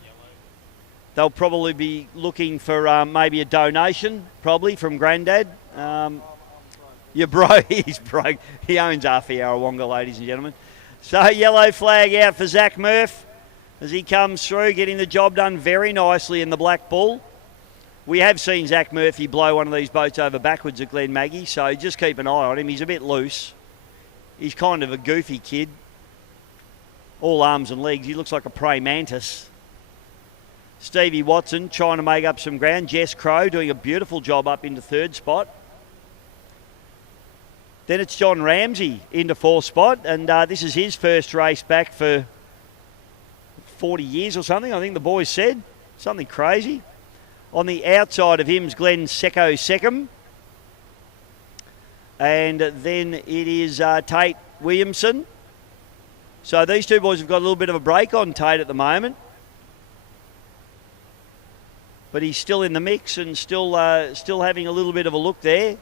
They'll probably be looking for maybe a donation, probably, from Grandad. Your bro, he's broke. He owns half the Yarrawonga, ladies and gentlemen. So yellow flag out for Zach Murph as he comes through, getting the job done very nicely in the Black Bull. We have seen Zach Murphy blow one of these boats over backwards at Glen Maggie, so just keep an eye on him. He's a bit loose. He's kind of a goofy kid. All arms and legs. He looks like a praying mantis. Stevie Watson trying to make up some ground. Jess Crow doing a beautiful job up into third spot. Then it's John Ramsey into fourth spot, and this is his first race back for 40 years or something, I think the boys said. Something crazy. On the outside of him is Glenn Secco Seckham. And then it is Tate Williamson. So these two boys have got a little bit of a break on Tate at the moment. But he's still in the mix and still having a little bit of a look there.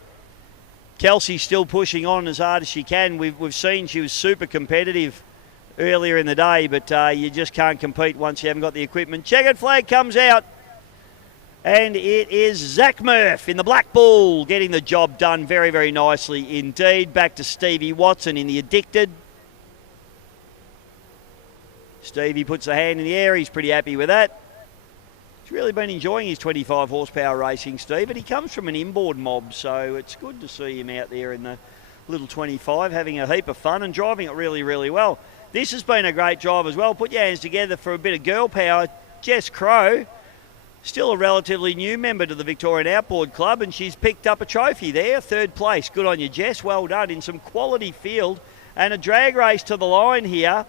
Kelsey's still pushing on as hard as she can. We've seen she was super competitive earlier in the day, but you just can't compete once you haven't got the equipment. Checkered flag comes out, and it is Zach Murph in the Black Bull getting the job done very, very nicely indeed. Back to Stevie Watson in the Addicted. Stevie puts a hand in the air. He's pretty happy with that. He's really been enjoying his 25 horsepower racing, Steve, but he comes from an inboard mob, so it's good to see him out there in the little 25 having a heap of fun and driving it really, really well. This has been a great drive as well. Put your hands together for a bit of girl power. Jess Crow, still a relatively new member to the Victorian Outboard Club, and she's picked up a trophy there, third place. Good on you, Jess. Well done in some quality field and a drag race to the line here.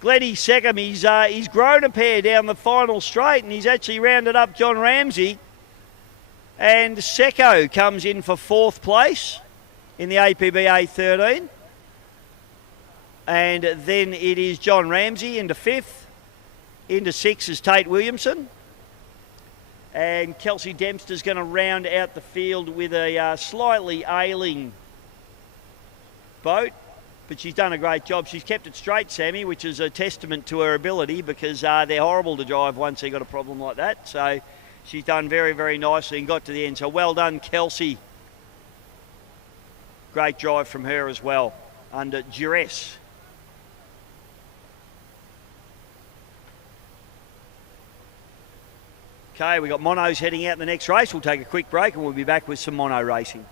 Glenny Seckham, he's grown a pair down the final straight, and he's actually rounded up John Ramsey. And Secco comes in for fourth place in the APBA 13. And then it is John Ramsey into fifth. Into sixth is Tate Williamson. And Kelsey Dempster's going to round out the field with a slightly ailing boat. But she's done a great job. She's kept it straight, Sammy, which is a testament to her ability, because they're horrible to drive once they've got a problem like that. So she's done very, very nicely and got to the end. So well done, Kelsey. Great drive from her as well, under duress. Okay, we've got monos heading out in the next race. We'll take a quick break and we'll be back with some mono racing.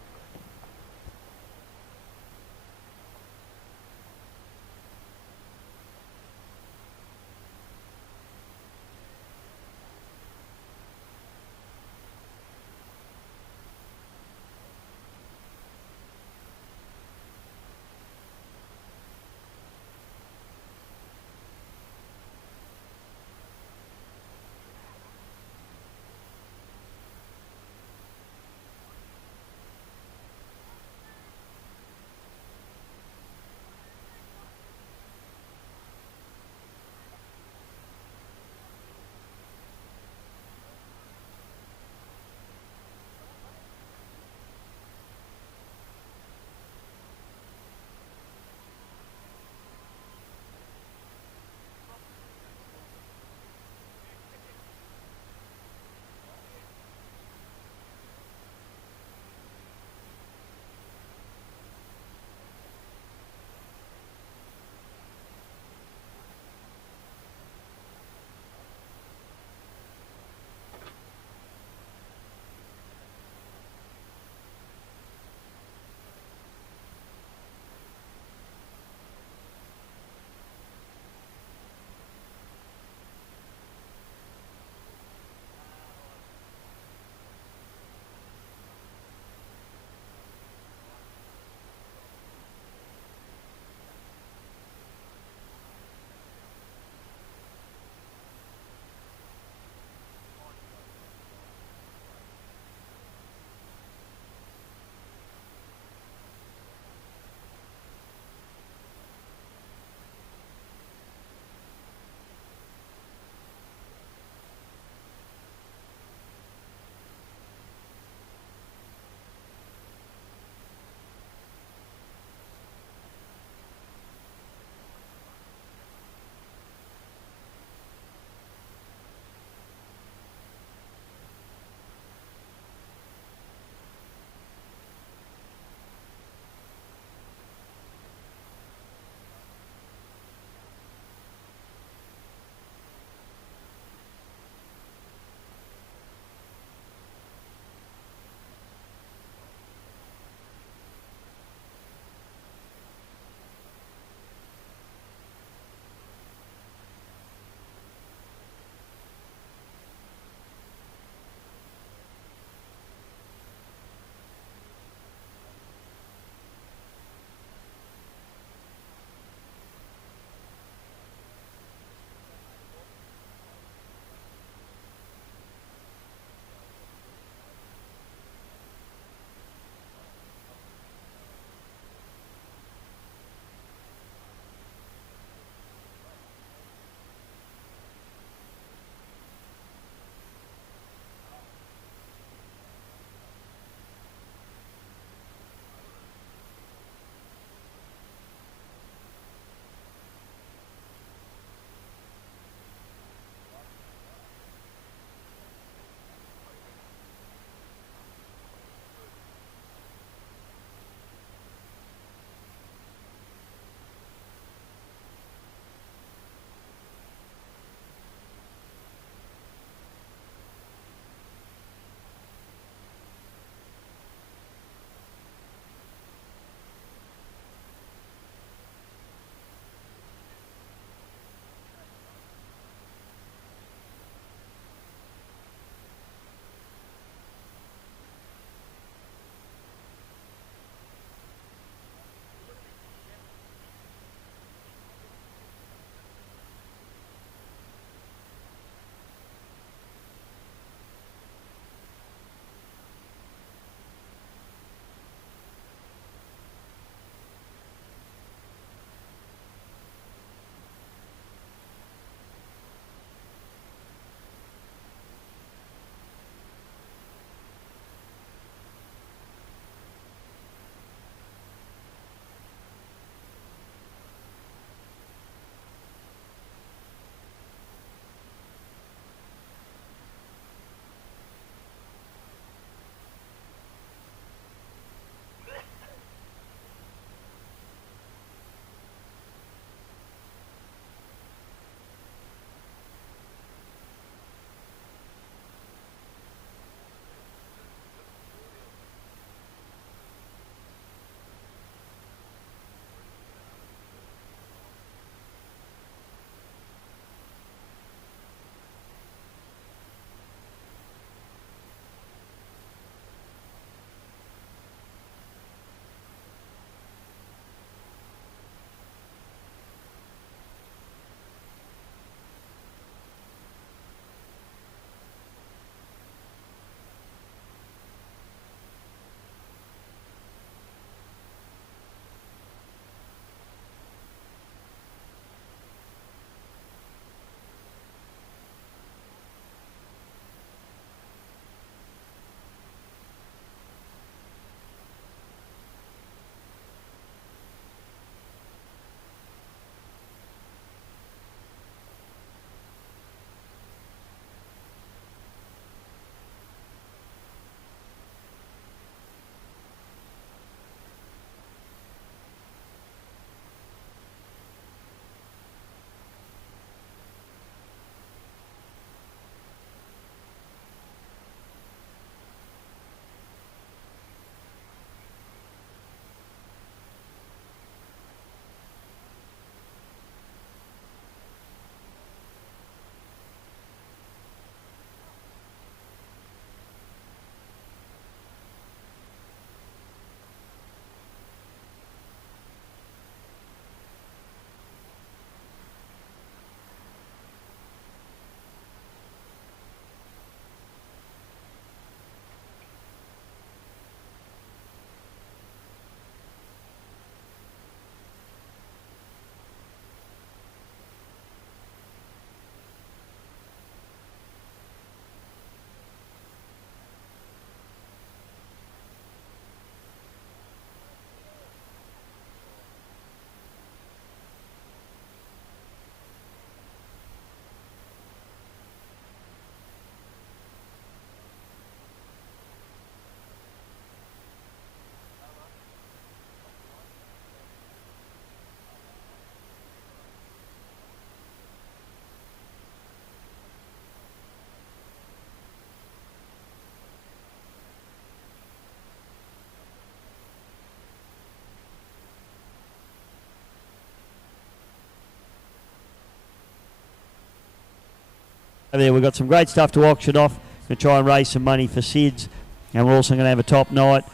There, we've got some great stuff to auction off. Going to try and raise some money for SIDS, and we're also going to have a top night.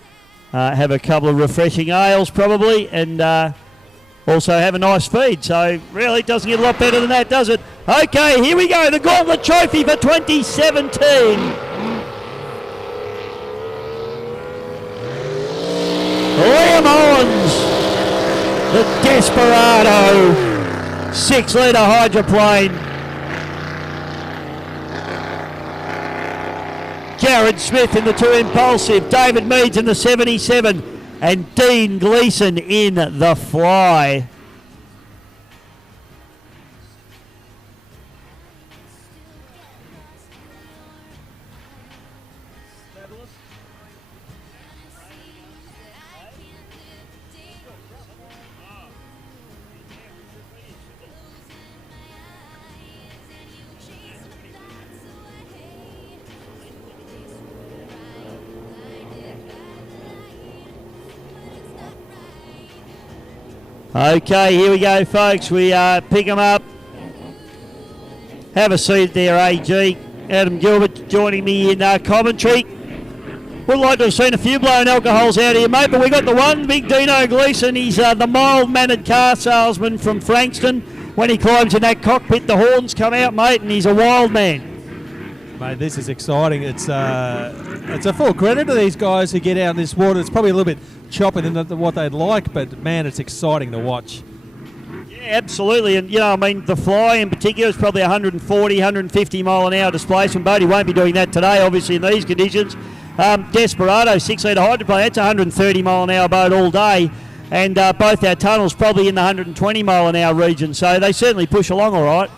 Have a couple of refreshing ales probably, and also have a nice feed. So really it doesn't get a lot better than that, does it? Okay, here we go. The Gauntlet Trophy for 2017. Liam Owens, the Desperado, 6-litre hydroplane. Jared Smith in the 2 Impulsive, David Meads in the 77, and Dean Gleeson in the Fly. Okay, here we go, folks. We pick them up. Have a seat there, AG. Adam Gilbert joining me in commentary. Would like to have seen a few blown alcohols out here, mate, but we got the one, big Dino Gleeson. He's the mild-mannered car salesman from Frankston. When he climbs in that cockpit, the horns come out, mate, and he's a wild man. Mate, this is exciting. It's a full credit to these guys who get out in this water. It's probably a little bit chopping than what they'd like, but man, it's exciting to watch. Yeah, absolutely. And, you know, I mean, the Fly in particular is probably 140, 150 mile an hour displacement boat. He won't be doing that today, obviously, in these conditions. Desperado, 6-litre hydroplane, that's a 130 mile an hour boat all day. And both our tunnels probably in the 120 mile an hour region. So they certainly push along all right.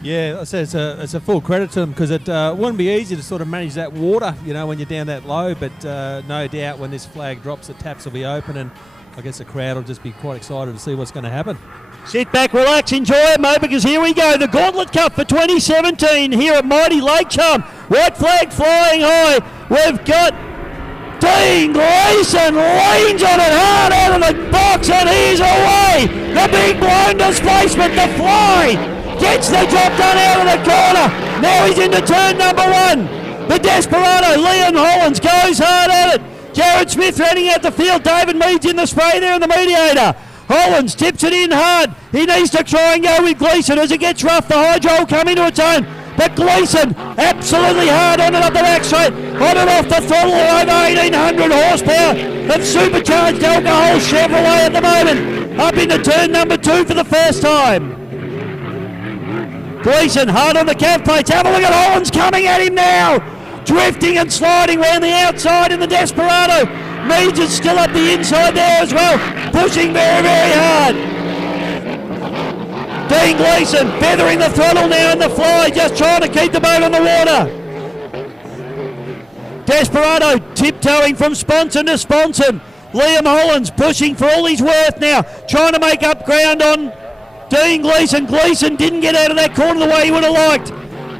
Yeah, I said it's a full credit to them, because it wouldn't be easy to sort of manage that water, you know, when you're down that low. But no doubt when this flag drops, the taps will be open, and I guess the crowd will just be quite excited to see what's going to happen. Sit back, relax, enjoy it, mate, because here we go. The Gauntlet Cup for 2017 here at Mighty Lake Chum. White flag flying high. We've got Dean Gleeson leans on it hard out of the box, and he's away. The big blown displacement, the Fly. Gets the job done out of the corner. Now he's into turn number 1. The Desperado, Liam Hollins, goes hard at it. Jared Smith running out the field. David Meads in the spray there in the mediator. Hollins tips it in hard. He needs to try and go with Gleeson. As it gets rough, the hydro will come into its own. But Gleeson absolutely hard on it up the back straight. On it off the throttle, over 1,800 horsepower of supercharged alcohol Chevrolet at the moment. Up into turn number 2 for the first time. Gleeson hard on the calf plates. Have a look at Hollins coming at him now. Drifting and sliding around the outside in the Desperado. Meads is still up the inside there as well. Pushing very, very hard. Dean Gleeson feathering the throttle now in the Fly, just trying to keep the boat on the water. Desperado tiptoeing from sponson to sponson. Liam Hollins pushing for all he's worth now, trying to make up ground on Dean Gleeson. Gleeson didn't get out of that corner the way he would have liked.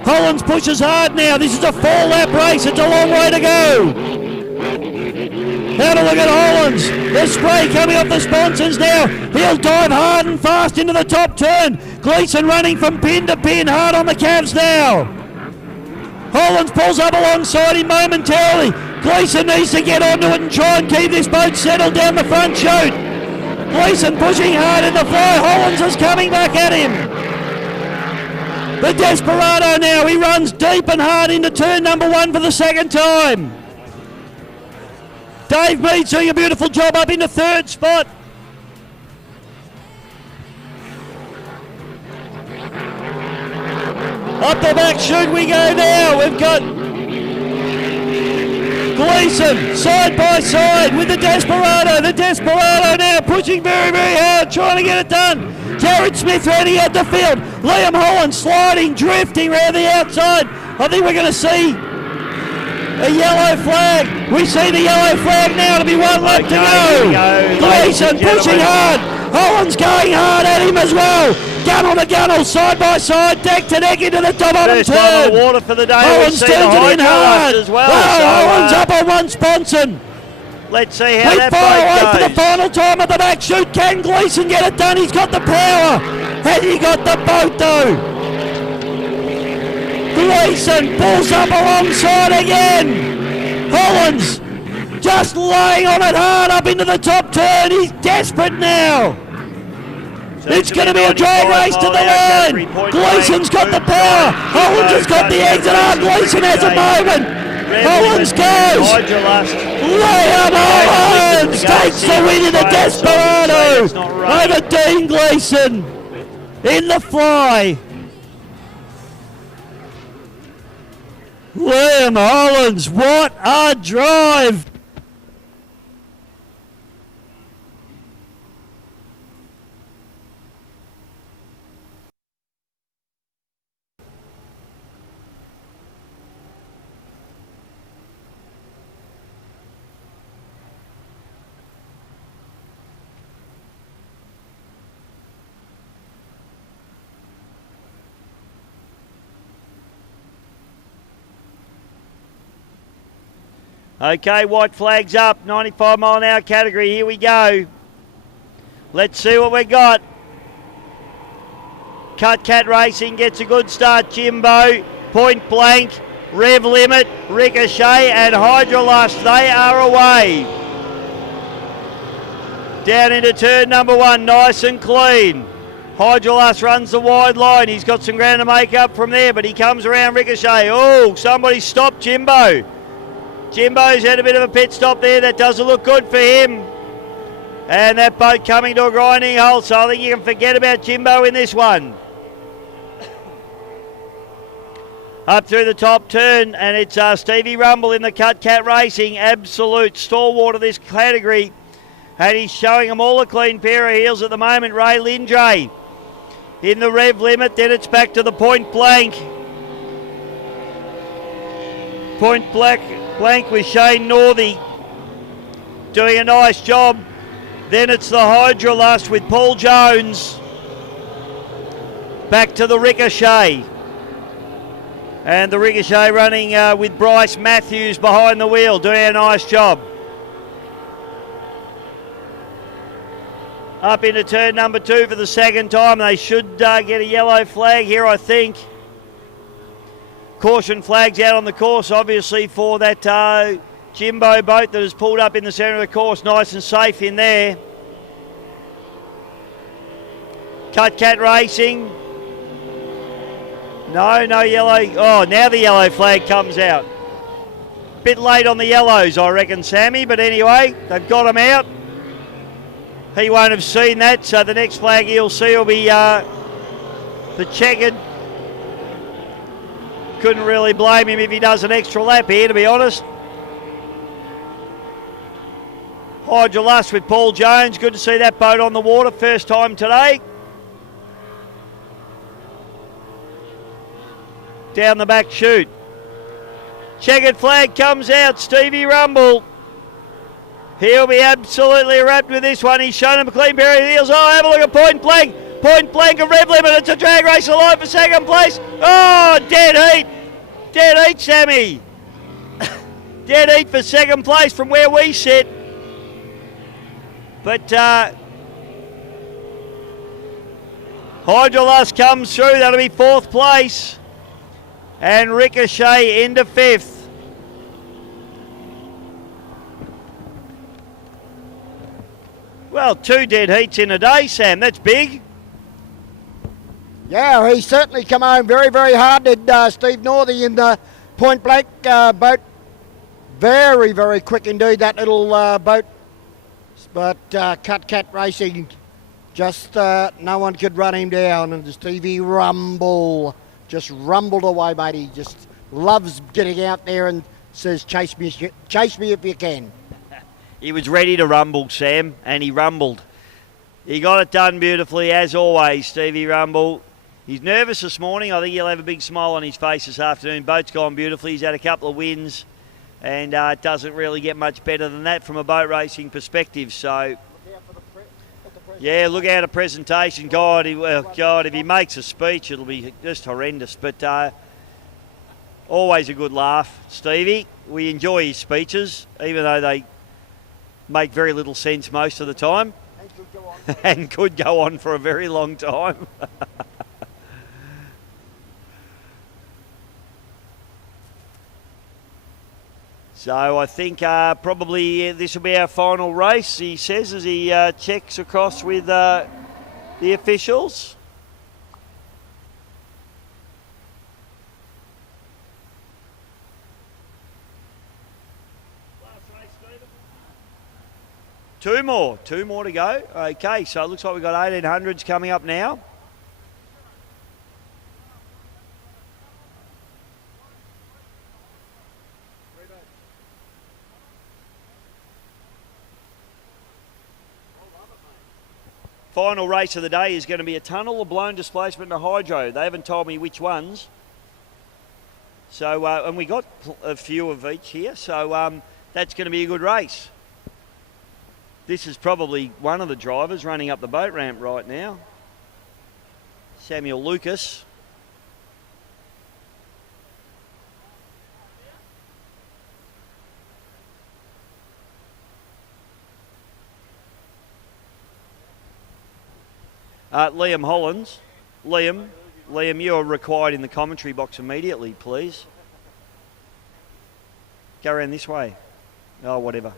Hollins pushes hard now. This is a 4-lap race. It's a long way to go. Have a look at Hollins. The spray coming off the sponsons now. He'll dive hard and fast into the top turn. Gleeson running from pin to pin, hard on the calves now. Hollins pulls up alongside him momentarily. Gleeson needs to get onto it and try and keep this boat settled down the front chute. Gleeson pushing hard in the Fly. Hollins is coming back at him. The Desperado now, he runs deep and hard into turn number 1 for the second time. Dave Meads doing a beautiful job up into 3rd spot. Up the back chute we go now. We've got Gleeson side by side with the Desperado. The Desperado now pushing very, very hard, trying to get it done. Jared Smith ready at the field. Liam Hollins sliding, drifting around the outside. I think we're going to see a yellow flag. We see the yellow flag now. To be 1 lap to go. Gleeson pushing hard. Hollins going hard at him as well. Gun on the gunnel, side by side, deck to deck into the top bottom First turn. time on the water for the day. Hollins turns it in hard. As well. Hollins up on one sponson. Let's see how We that fire away boat for the goes. final time at the back chute. Can Gleeson get it done? He's got the power. Has he got the boat though? Gleeson pulls up alongside again. Hollands just laying on it hard up into the top turn. He's desperate now. It's going to be a drag race to the line. Gleeson's got the power. Hollands has got the exit. Gleeson has a moment. Hollands goes. Liam Hollands takes the win in the Desperado over Dean Gleeson in the fly. Liam Hollands, what a drive. Okay, white flag's up, 95 mile an hour category, here we go. Let's see what we got. Cut Cat Racing gets a good start, Jimbo, Point Blank, Rev Limit, Ricochet and Hydrolust, they are away. Down into turn number 1, nice and clean. Hydrolust runs the wide line, he's got some ground to make up from there, but he comes around Ricochet. Oh, somebody stop Jimbo. Jimbo's had a bit of a pit stop there. That doesn't look good for him. And that boat coming to a grinding halt, so I think you can forget about Jimbo in this one. Up through the top turn, and it's Stevie Rumble in the Cut Cat Racing. Absolute stalwart of this category. And he's showing them all a clean pair of heels at the moment. Ray Lindray in the Rev Limit. Then it's back to the Point Blank. Point Blank with Shane Northey doing a nice job. Then it's the Hydrolust with Paul Jones. Back to the Ricochet. And the Ricochet running with Bryce Matthews behind the wheel, doing a nice job. Up into turn number 2 for the second time. They should get a yellow flag here, I think. Caution flags out on the course, obviously, for that Jimbo boat that has pulled up in the centre of the course, nice and safe in there. Cut Cat Racing. No yellow. Oh, now the yellow flag comes out. Bit late on the yellows, I reckon, Sammy, but anyway, they've got him out. He won't have seen that, so the next flag he'll see will be the checkered. Couldn't really blame him if he does an extra lap here, to be honest. Hydrolust with Paul Jones. Good to see that boat on the water. First time today. Down the back chute. Checkered flag comes out. Stevie Rumble. He'll be absolutely wrapped with this one. He's shown him a clean pair of heels. Oh, have a look at Point Blank. Point Blank of Rev Limit. It's a drag race alive for second place. Oh, dead heat. Dead heat, Sammy. Dead heat for second place from where we sit. But Hydrolust comes through. That'll be 4th place. And Ricochet into 5th. Well, 2 dead heats in a day, Sam. That's big. Yeah, he certainly come home very, very hard, did Steve Northey in the Point Blank boat. Very, very quick indeed, that little boat. But Cut Cat Racing, just no one could run him down. And Stevie Rumble just rumbled away, mate. He just loves getting out there and says, chase me if you can. He was ready to rumble, Sam, and he rumbled. He got it done beautifully, as always, Stevie Rumble. He's nervous this morning. I think he'll have a big smile on his face this afternoon. Boat's gone beautifully. He's had a couple of wins, and it doesn't really get much better than that from a boat racing perspective. So, yeah, look out at presentation. God, if he makes a speech, it'll be just horrendous. But always a good laugh, Stevie. We enjoy his speeches, even though they make very little sense most of the time. And could go on for a very long time. So I think probably this will be our final race, he says, as he checks across with the officials. Two more to go. Okay, so it looks like we've got 1800s coming up now. Final race of the day is going to be a tunnel, a blown displacement, and a hydro. They haven't told me which ones. So, and we got a few of each here, so that's going to be a good race. This is probably one of the drivers running up the boat ramp right now. Samuel Lucas. Liam Hollins. Liam, you are required in the commentary box immediately, please. Go around this way. Oh, whatever.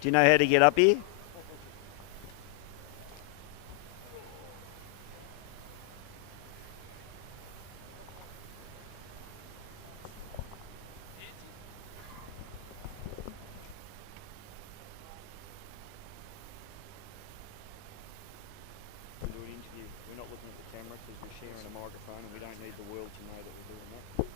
Do you know how to get up here? We'll do an interview. We're not looking at the camera because we're sharing a microphone and we don't need the world to know that we're doing that.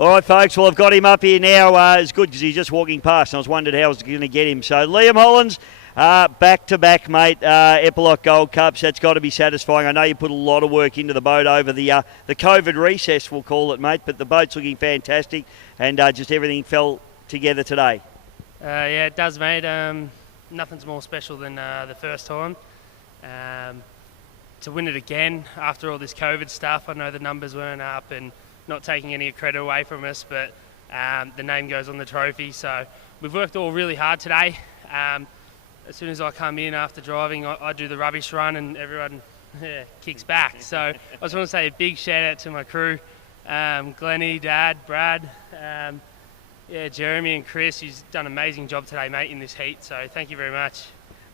All right, folks, well, I've got him up here now. It's good because he's just walking past, and I was wondering how I was going to get him. So, Liam Hollins, back-to-back, mate, Eppalock Gold Cups. That's got to be satisfying. I know you put a lot of work into the boat over the COVID recess, we'll call it, mate, but the boat's looking fantastic, and just everything fell together today. Yeah, it does, mate. Nothing's more special than the first time. To win it again after all this COVID stuff, I know the numbers weren't up and not taking any credit away from us, but the name goes on the trophy. So we've worked all really hard today. As soon as I come in after driving, I do the rubbish run and everyone kicks back. So I just want to say a big shout out to my crew, Glennie, Dad, Brad, Jeremy and Chris. You've done an amazing job today, mate, in this heat. So thank you very much.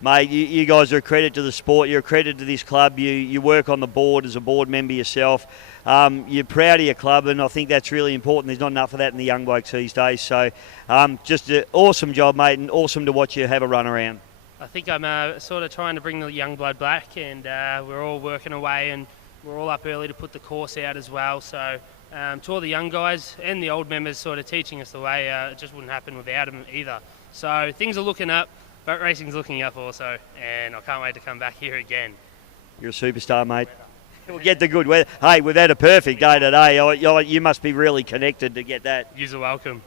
Mate, you guys are a credit to the sport. You're a credit to this club. You work on the board as a board member yourself. You're proud of your club, and I think that's really important. There's not enough of that in the young blokes these days. So just an awesome job, mate, and awesome to watch you have a run around. I think I'm sort of trying to bring the young blood back, and we're all working away, and we're all up early to put the course out as well. So to all the young guys and the old members sort of teaching us the way, it just wouldn't happen without them either. So things are looking up. Boat racing's looking up also, and I can't wait to come back here again. You're a superstar, mate. We'll get the good weather. Hey, we've had a perfect day today. You must be really connected to get that. You're welcome.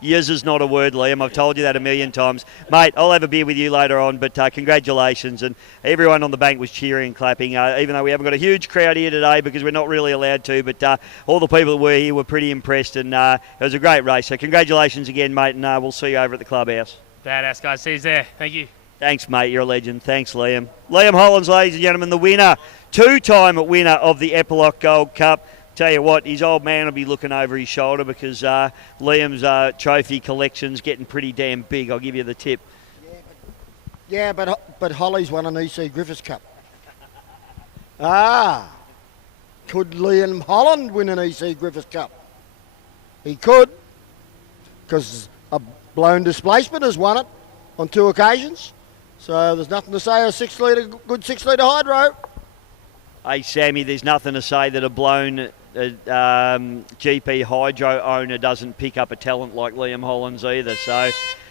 Yours is not a word, Liam. I've told you that a million times. Mate, I'll have a beer with you later on, but congratulations. And everyone on the bank was cheering and clapping, even though we haven't got a huge crowd here today because we're not really allowed to, but all the people that were here were pretty impressed, and it was a great race. So congratulations again, mate, and we'll see you over at the clubhouse. Badass, guys. See you there. Thank you. Thanks, mate. You're a legend. Thanks, Liam. Liam Hollins, ladies and gentlemen, the winner, two-time winner of the Eppalock Gold Cup. Tell you what, his old man will be looking over his shoulder because Liam's trophy collection's getting pretty damn big. I'll give you the tip. Yeah, but Holly's won an EC Griffiths Cup. Could Liam Holland win an EC Griffiths Cup? He could, because a blown displacement has won it on 2 occasions. So there's nothing to say a good 6-litre hydro. Hey, Sammy, there's nothing to say that a blown GP hydro owner doesn't pick up a talent like Liam Hollins either. So,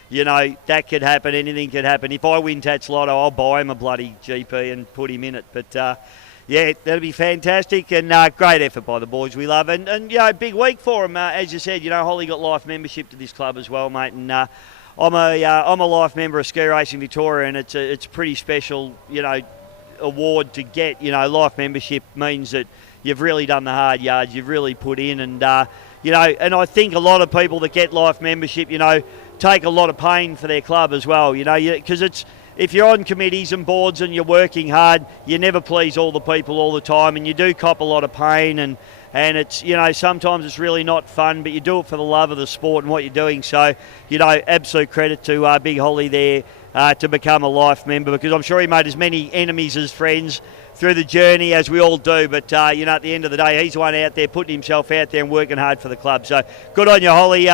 you know, that could happen. Anything could happen. If I win Tats Lotto, I'll buy him a bloody GP and put him in it. But, yeah, that'll be fantastic, and great effort by the boys. We love it. And you know, big week for them. As you said, you know, Holly got life membership to this club as well, mate. And I'm a life member of Ski Racing Victoria, and it's a pretty special, you know, award to get. You know, life membership means that you've really done the hard yards, you've really put in, and you know, and I think a lot of people that get life membership, you know, take a lot of pain for their club as well. You know, because it's if you're on committees and boards and you're working hard, you never please all the people all the time, and you do cop a lot of pain, and it's, you know, sometimes it's really not fun, but you do it for the love of the sport and what you're doing. So, you know, absolute credit to Big Holly there to become a life member, because I'm sure he made as many enemies as friends through the journey, as we all do. But, you know, at the end of the day, he's the one out there putting himself out there and working hard for the club. So good on you, Holly.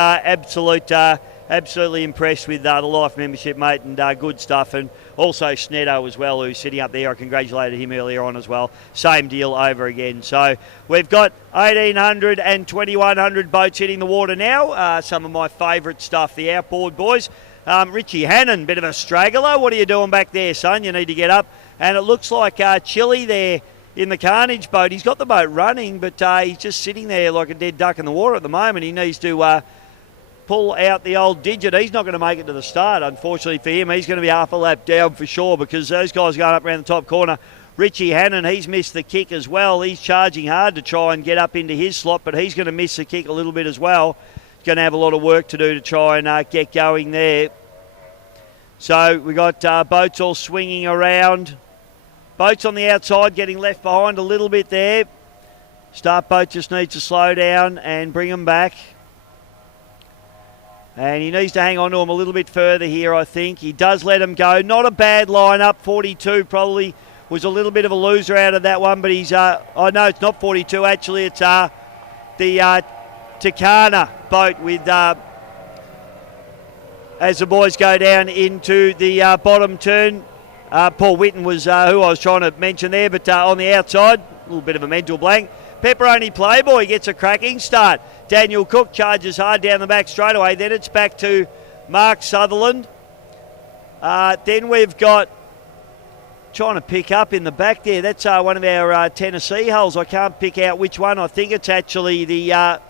Absolutely impressed with the life membership, mate, and good stuff. And also Sneddo as well, who's sitting up there. I congratulated him earlier on as well. Same deal over again. So we've got 1,800 and 2,100 boats hitting the water now. Some of my favourite stuff, the outboard boys. Richie Hannon, bit of a straggler. What are you doing back there, son? You need to get up. And it looks like Chili there in the Carnage boat. He's got the boat running, but he's just sitting there like a dead duck in the water at the moment. He needs to pull out the old digit. He's not going to make it to the start, unfortunately for him. He's going to be half a lap down for sure, because those guys are going up around the top corner. Richie Hannon, he's missed the kick as well. He's charging hard to try and get up into his slot, but he's going to miss the kick a little bit as well. He's going to have a lot of work to do to try and get going there. So we got boats all swinging around. Boats on the outside getting left behind a little bit there. Start boat just needs to slow down and bring them back. And he needs to hang on to him a little bit further here, I think. He does let him go. Not a bad lineup. 42 probably was a little bit of a loser out of that one, but he's... oh, no, it's not 42, actually. It's the Takana boat with... as the boys go down into the bottom turn. Paul Whitten was who I was trying to mention there, but on the outside, a little bit of a mental blank. Pepperoni Playboy gets a cracking start. Daniel Cook charges hard down the back straight away. Then it's back to Mark Sutherland. Then we've got, trying to pick up in the back there, that's one of our Tennessee hulls. I can't pick out which one. I think it's actually the...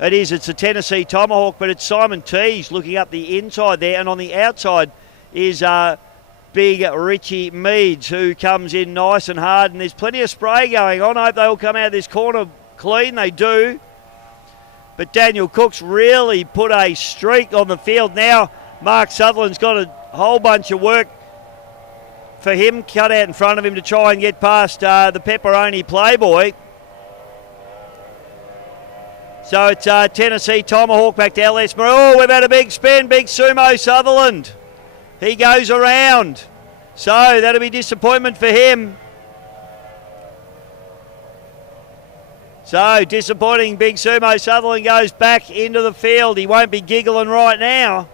it's a Tennessee Tomahawk, but it's Simon Tees looking up the inside there. And on the outside is big Richie Meads, who comes in nice and hard. And there's plenty of spray going on. I hope they all come out of this corner clean. They do. But Daniel Cook's really put a streak on the field now. Mark Sutherland's got a whole bunch of work for him cut out in front of him to try and get past the Pepperoni Playboy. So it's Tennessee Tomahawk back to LS Maroon. Oh, we've had a big spin. Big Sumo Sutherland. He goes around. So that'll be disappointment for him. So disappointing. Big Sumo Sutherland goes back into the field. He won't be giggling right now.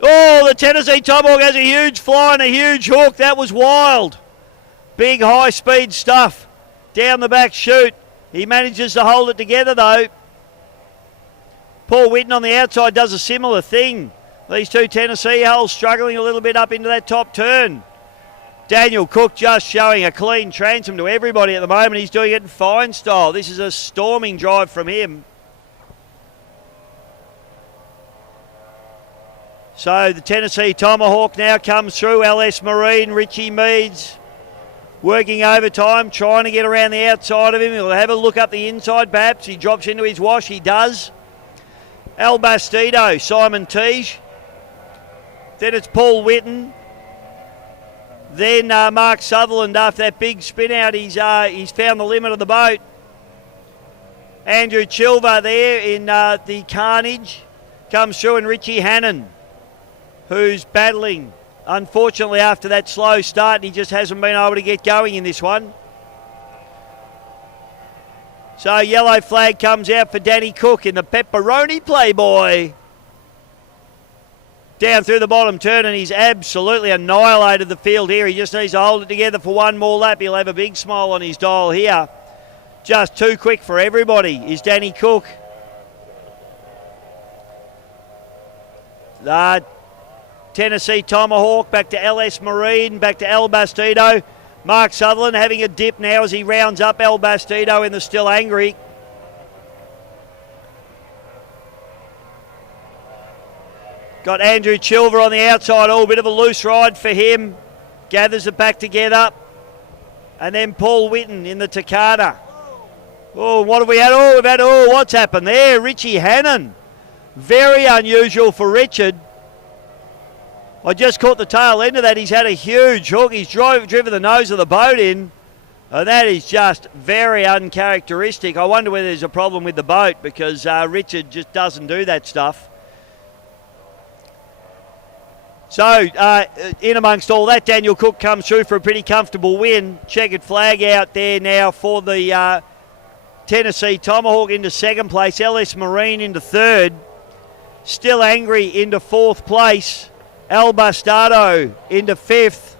Oh, the Tennessee Tomahawk has a huge fly and a huge hook. That was wild. Big high-speed stuff down the back chute. He manages to hold it together, though. Paul Whitten on the outside does a similar thing. These two Tennessee hulls struggling a little bit up into that top turn. Daniel Cook just showing a clean transom to everybody at the moment. He's doing it in fine style. This is a storming drive from him. So the Tennessee Tomahawk now comes through. LS Marine, Richie Meads working overtime, trying to get around the outside of him. He'll have a look up the inside perhaps. He drops into his wash. He does. El Bastido, Simon Teege. Then it's Paul Whitten. Then Mark Sutherland, after that big spin out, he's found the limit of the boat. Andrew Chilver there in the Carnage comes through, and Richie Hannon, who's battling, unfortunately, after that slow start. He just hasn't been able to get going in this one. So yellow flag comes out for Danny Cook in the Pepperoni Playboy. Down through the bottom turn, and he's absolutely annihilated the field here. He just needs to hold it together for one more lap. He'll have a big smile on his dial here. Just too quick for everybody is Danny Cook. Tennessee Tomahawk back to LS Marine, back to El Bastido. Mark Sutherland having a dip now as he rounds up El Bastido in the Still Angry. Got Andrew Chilver on the outside. Oh, a bit of a loose ride for him. Gathers it back together. And then Paul Whitten in the Takata. Oh, what have we had? Oh, what's happened there? Richie Hannon. Very unusual for Richard. I just caught the tail end of that. He's had a huge hook. He's driven the nose of the boat in. And that is just very uncharacteristic. I wonder whether there's a problem with the boat because Richard just doesn't do that stuff. So, in amongst all that, Daniel Cook comes through for a pretty comfortable win. Checkered flag out there now for the Tennessee Tomahawk into second place. LS Marine into third. Still Angry into fourth place. El Bastardo into fifth.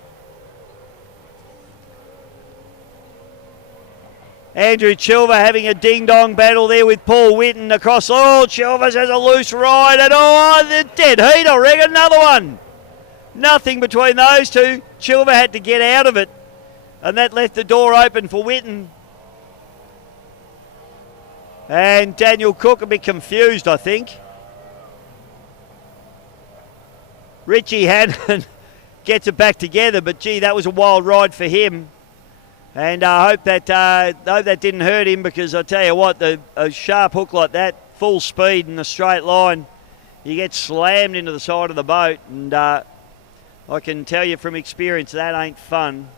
Andrew Chilver having a ding-dong battle there with Paul Whitten across. Oh, Chilvers has a loose ride and the dead heat, I reckon. Another one. Nothing between those two. Chilver had to get out of it, and that left the door open for Whitten. And Daniel Cook a bit confused, I think. Richie Hannon gets it back together, but gee, that was a wild ride for him. And I hope that didn't hurt him, because I tell you what, a sharp hook like that, full speed in a straight line, you get slammed into the side of the boat, and I can tell you from experience that ain't fun.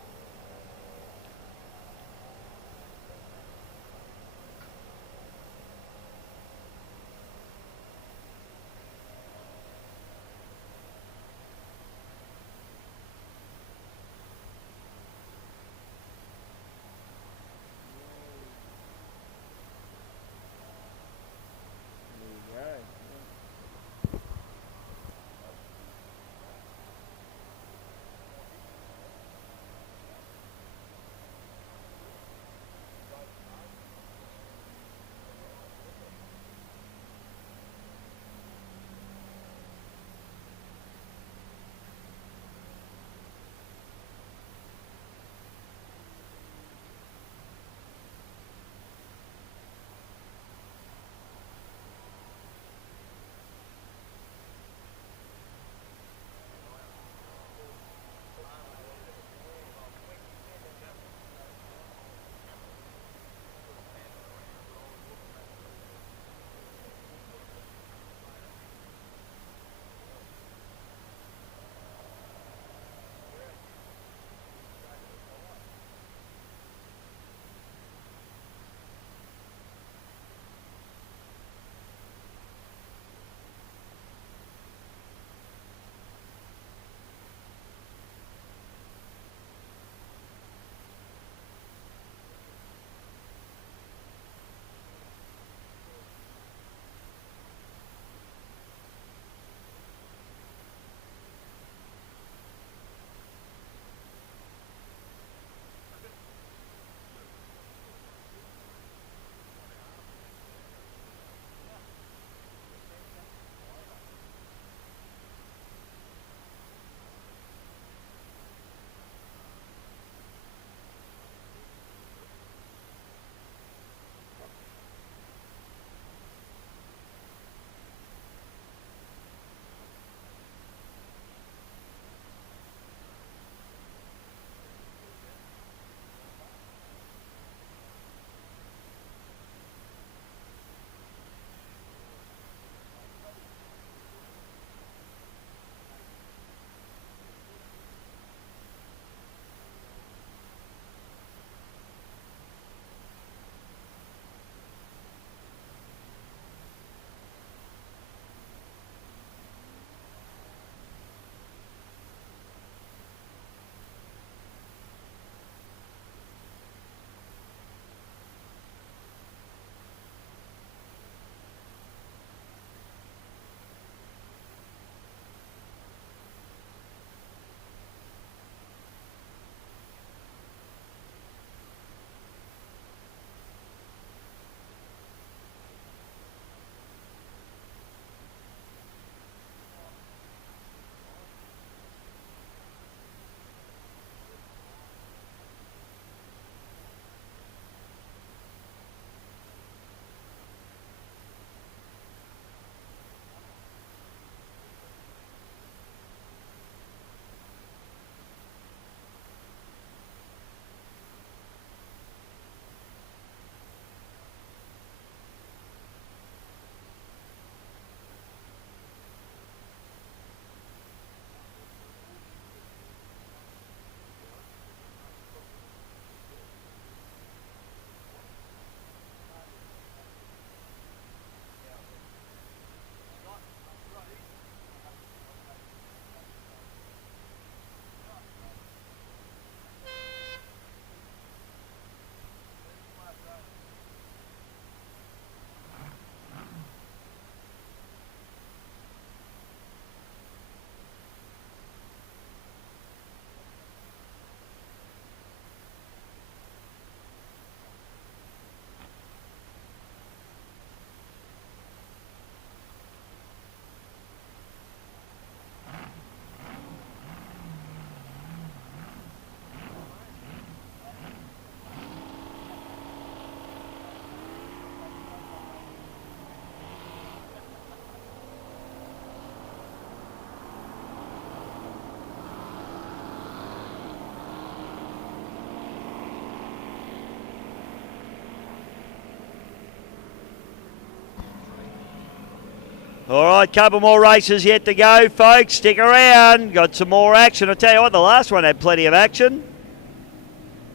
All right, couple more races yet to go, folks. Stick around. Got some more action. I tell you what, the last one had plenty of action.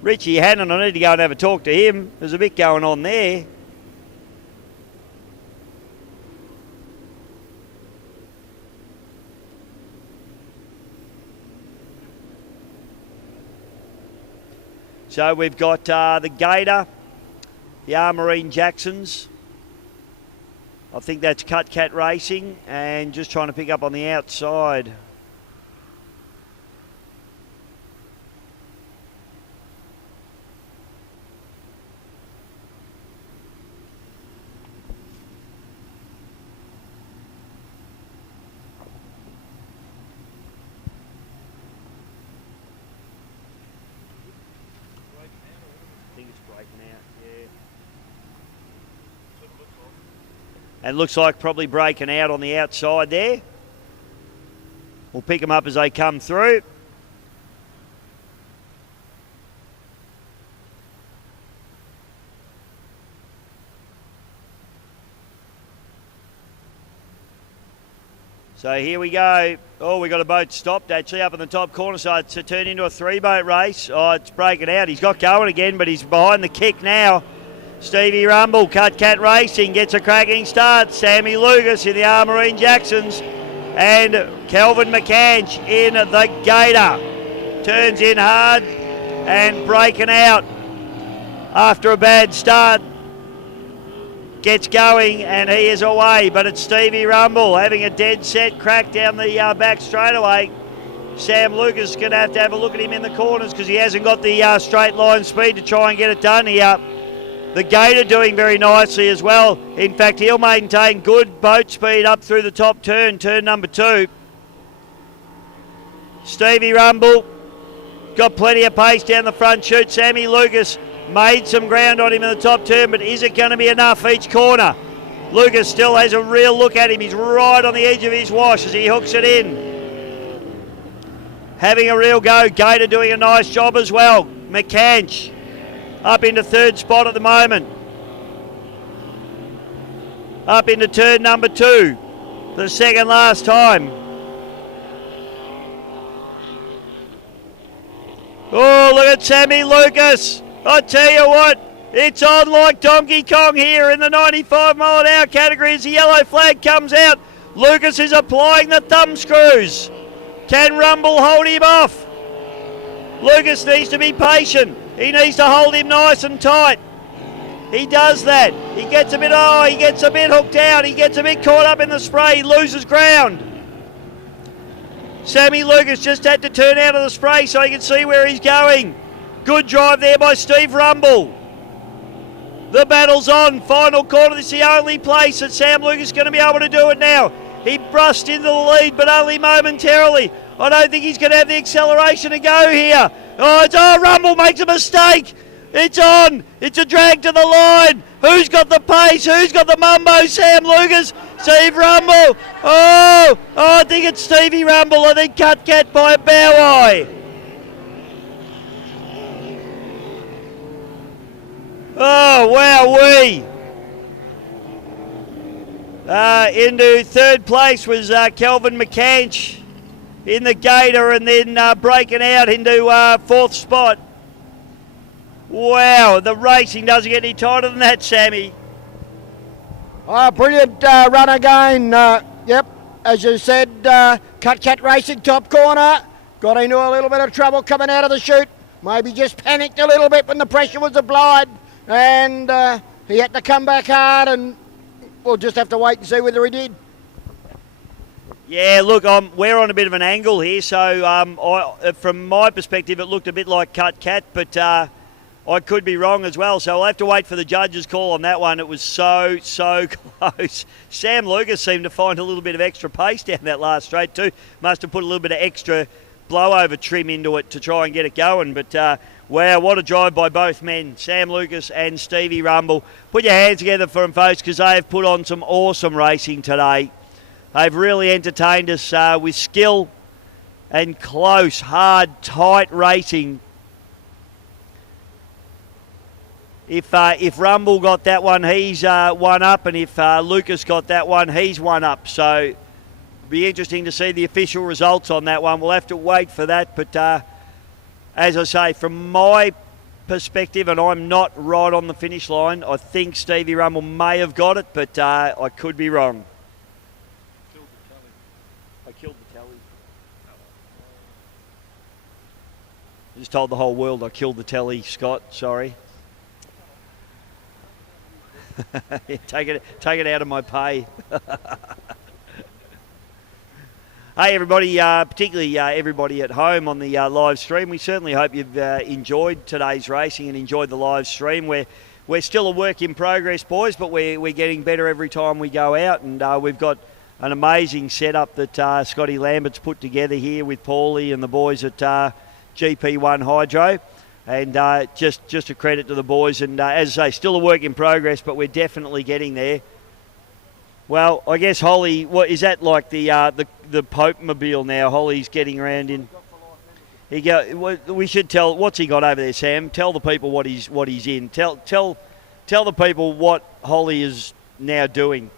Richie Hannon, I need to go and have a talk to him. There's a bit going on there. So we've got the Gator, the Armourine Jacksons. I think that's Cut Cat Racing, and just trying to pick up on the outside. And looks like probably breaking out on the outside there. We'll pick them up as they come through. So here we go. Oh, we got a boat stopped actually up in the top corner, so it's turned into a 3-boat race. Oh, it's breaking out. He's got going again, but he's behind the kick now. Stevie Rumble, Cut Cat Racing gets a cracking start. Sammy Lucas in the Armourine Jacksons and Kelvin McCanch in the Gator. Turns in hard and breaking out after a bad start. Gets going and he is away, but it's Stevie Rumble having a dead set crack down the back straightaway. Sam Lucas is going to have a look at him in the corners because he hasn't got the straight line speed to try and get it done here. The Gator doing very nicely as well. In fact, he'll maintain good boat speed up through the top turn, turn number 2. Stevie Rumble got plenty of pace down the front chute. Sammy Lucas made some ground on him in the top turn, but is it going to be enough each corner? Lucas still has a real look at him. He's right on the edge of his wash as he hooks it in. Having a real go. Gator doing a nice job as well. McCanch up into 3rd spot at the moment. Up into turn number 2. The second last time. Oh, look at Sammy Lucas. I tell you what, it's on like Donkey Kong here in the 95 mile an hour category as the yellow flag comes out. Lucas is applying the thumb screws. Can Rumble hold him off? Lucas needs to be patient. He needs to hold him nice and tight. He does that. He gets a bit hooked out. He gets a bit caught up in the spray. He loses ground. Sammy Lucas just had to turn out of the spray so he can see where he's going. Good drive there by Steve Rumble. The battle's on. Final quarter. This is the only place that Sam Lucas is going to be able to do it now. He brushed into the lead, but only momentarily. I don't think he's going to have the acceleration to go here. Rumble makes a mistake. It's on. It's a drag to the line. Who's got the pace? Who's got the mumbo? Sam Lucas. Steve Rumble. I think it's Stevie Rumble. I think Cut Cat by a bow eye. Oh, wowee. Into 3rd place was Kelvin McCanch in the Gator, and then breaking out into 4th spot. Wow, the racing doesn't get any tighter than that, Sammy. Brilliant run again. Yep, as you said, Cut Cat Racing top corner. Got into a little bit of trouble coming out of the chute. Maybe just panicked a little bit when the pressure was applied. And he had to come back hard, and we'll just have to wait and see whether he did. Yeah, look, we're on a bit of an angle here, so from my perspective it looked a bit like Cut Cat, but I could be wrong as well, so I'll have to wait for the judge's call on that one. It was so close. Sam Lucas seemed to find a little bit of extra pace down that last straight too. Must have put a little bit of extra blowover trim into it to try and get it going, but wow, what a drive by both men, Sam Lucas and Stevie Rumble. Put your hands together for them, folks, because they have put on some awesome racing today. They've really entertained us with skill and close, hard, tight racing. If Rumble got that one, he's one up, and if Lucas got that one, he's one up. So it'll be interesting to see the official results on that one. We'll have to wait for that. But as I say, from my perspective, and I'm not right on the finish line, I think Stevie Rumble may have got it, but I could be wrong. I killed the tally. I just told the whole world I killed the tally, Scott. Sorry. Take it out of my pay. Hey everybody, particularly everybody at home on the live stream. We certainly hope you've enjoyed today's racing and enjoyed the live stream. We're still a work in progress, boys, but we're getting better every time we go out, and we've got an amazing setup that Scotty Lambert's put together here with Paulie and the boys at GP1 Hydro. And just a credit to the boys. And as I say, still a work in progress, but we're definitely getting there. Well, I guess Holly, what is that like the Pope Mobile now? Holly's getting around in. We should tell what's he got over there, Sam. Tell the people what he's in. Tell the people what Holly is now doing.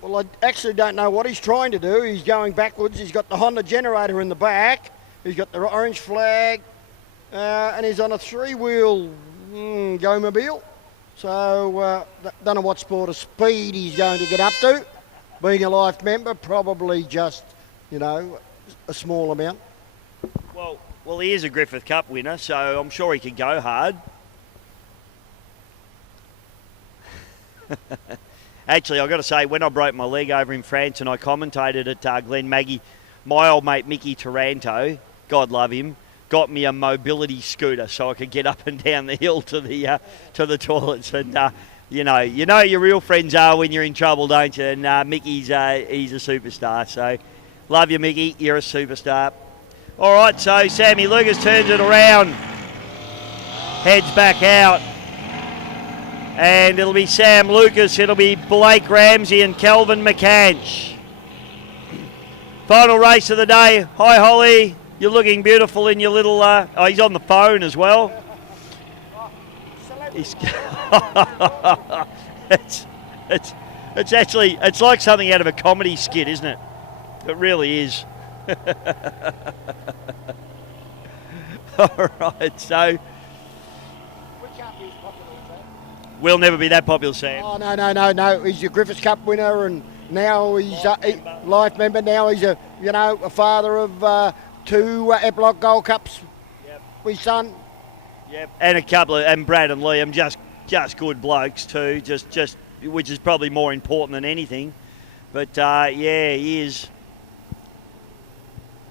Well, I actually don't know what he's trying to do. He's going backwards. He's got the Honda generator in the back. He's got the orange flag. And he's on a three-wheel go-mobile. So, don't know what sort of speed he's going to get up to. Being a life member, probably just, a small amount. Well, he is a Griffith Cup winner, so I'm sure he could go hard. Actually, I've got to say, when I broke my leg over in France and I commentated at Glen Maggie, my old mate Mickey Taranto, God love him, got me a mobility scooter so I could get up and down the hill to the toilets. And you know your real friends are when you're in trouble, don't you? And Mickey's he's a superstar. So love you, Mickey. You're a superstar. All right. So Sammy Lucas turns it around, heads back out, and it'll be Sam Lucas. It'll be Blake Ramsey and Kelvin McCanch. Final race of the day. Hi, Holly. You're looking beautiful in your little... he's on the phone as well. It's actually... It's like something out of a comedy skit, isn't it? It really is. All right, so... We'll never be that popular, Sam. Oh, no. He's a Griffiths Cup winner, and now he's a life member. Now he's a father of... 2 Eppalock Gold Cups. Yep. With son. Yep. And a couple of, and Brad and Liam, just good blokes too. Just which is probably more important than anything. But he is.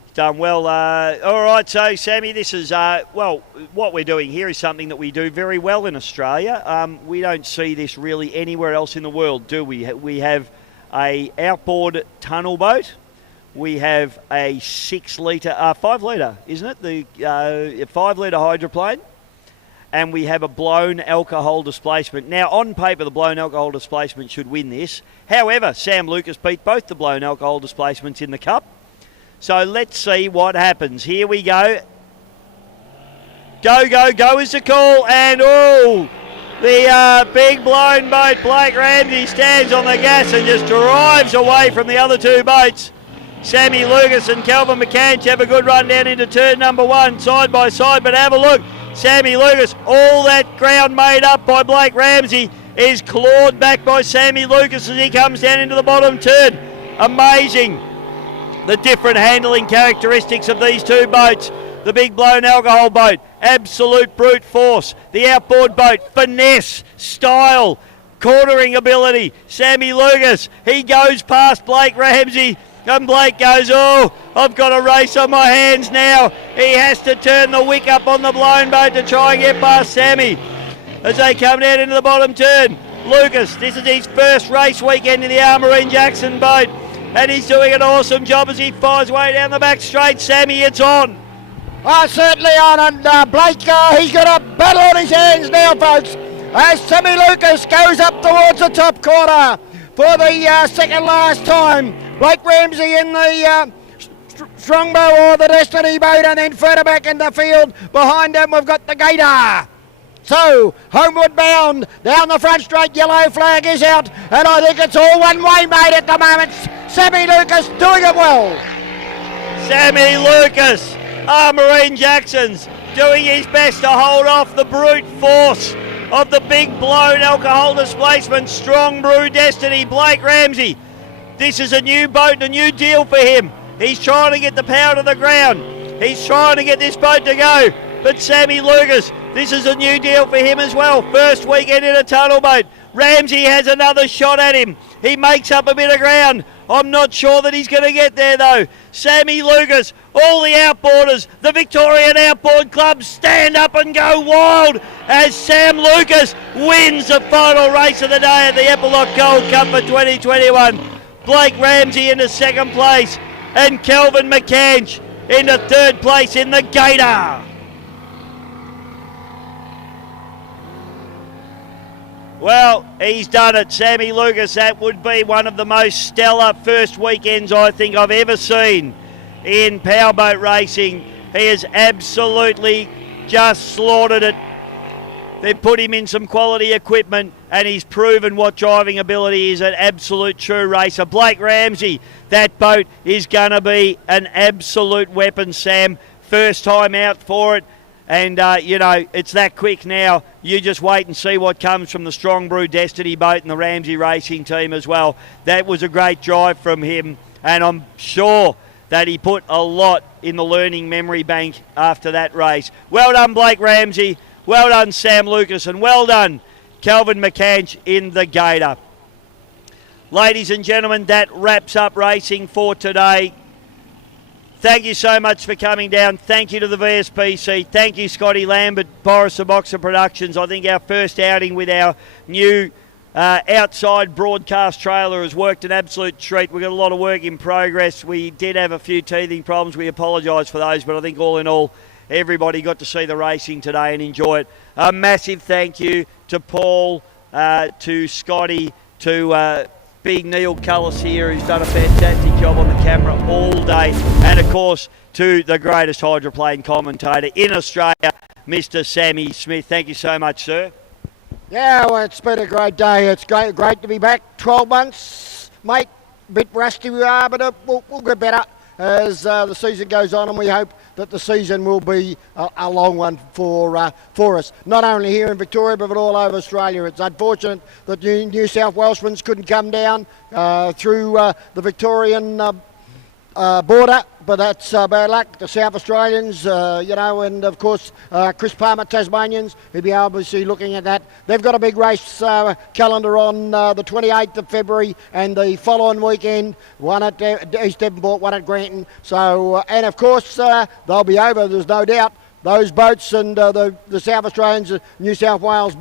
He's done well. All right, so Sammy, this is what we're doing here is something that we do very well in Australia. We don't see this really anywhere else in the world, do we? We have a outboard tunnel boat. We have a 5 litre, isn't it? The 5 litre hydroplane. And we have a blown alcohol displacement. Now, on paper, the blown alcohol displacement should win this. However, Sam Lucas beat both the blown alcohol displacements in the Cup. So let's see what happens. Here we go. Go is the call. And, the big blown boat, Blake Ramsey, stands on the gas and just drives away from the other 2 boats. Sammy Lucas and Kelvin McCanch have a good run down into turn number 1, side by side, but have a look. Sammy Lucas, all that ground made up by Blake Ramsey, is clawed back by Sammy Lucas as he comes down into the bottom turn. Amazing, the different handling characteristics of these 2 boats. The big blown alcohol boat, absolute brute force. The outboard boat, finesse, style, cornering ability. Sammy Lucas, he goes past Blake Ramsey. And Blake goes, I've got a race on my hands now. He has to turn the wick up on the blown boat to try and get past Sammy. As they come down into the bottom turn, Lucas, this is his first race weekend in the Armourine Jackson boat. And he's doing an awesome job as he fires way down the back straight. Sammy, it's on. Certainly on. And Blake, he's got a battle on his hands now, folks. As Sammy Lucas goes up towards the top corner for the second last time. Blake Ramsey in the Strongbow or the Destiny boat, and then further back in the field behind him we've got the Gator. So, homeward bound, down the front straight, yellow flag is out, and I think it's all one way, mate, at the moment. Sammy Lucas doing it well. Sammy Lucas, Marine Jackson's doing his best to hold off the brute force of the big blown alcohol displacement Strong Brew Destiny. Blake Ramsey, this is a new boat and a new deal for him. He's trying to get the power to the ground. He's trying to get this boat to go. But Sammy Lucas, this is a new deal for him as well. First weekend in a tunnel boat. Ramsey has another shot at him. He makes up a bit of ground. I'm not sure that he's going to get there though. Sammy Lucas, all the outboarders, the Victorian Outboard Club stand up and go wild as Sam Lucas wins the final race of the day at the Eppalock Gold Cup for 2021. Blake Ramsey into second place and Kelvin McCanch into third place in the Gator. Well, he's done it, Sammy Lucas. That would be one of the most stellar first weekends I think I've ever seen in powerboat racing. He has absolutely just slaughtered it. They've put him in some quality equipment and he's proven what driving ability is, an absolute true racer. Blake Ramsey, that boat is going to be an absolute weapon, Sam. First time out for it. And, it's that quick now. You just wait and see what comes from the Strong Brew Destiny boat and the Ramsey Racing team as well. That was a great drive from him, and I'm sure that he put a lot in the learning memory bank after that race. Well done, Blake Ramsey. Well done, Sam Lucas, and well done, Kelvin McCanch in the Gator. Ladies and gentlemen, that wraps up racing for today. Thank you so much for coming down. Thank you to the VSPC. Thank you, Scotty Lambert, Boris the Boxer Productions. I think our first outing with our new outside broadcast trailer has worked an absolute treat. We've got a lot of work in progress. We did have a few teething problems. We apologise for those, but I think all in all, everybody got to see the racing today and enjoy it. A massive thank you to Paul, to Scotty, to Big Neil Cullis here, who's done a fantastic job on the camera all day, and of course to the greatest hydroplane commentator in Australia, Mr. Sammy Smith. Thank you so much, sir. Yeah, well, it's been a great day. It's great to be back. 12 months, mate. A bit rusty we are, but we'll get better as the season goes on, and we hope that the season will be a long one for us, not only here in Victoria but all over Australia. It's unfortunate that New South Welshmans couldn't come down through the Victorian border, but that's bad luck. The South Australians, and of course Chris Palmer, Tasmanians, he'll be obviously looking at that. They've got a big race calendar on the 28th of February and the following weekend, one at East Devonport, one at Granton. So, and of course they'll be over, there's no doubt. Those boats and the South Australians, New South Wales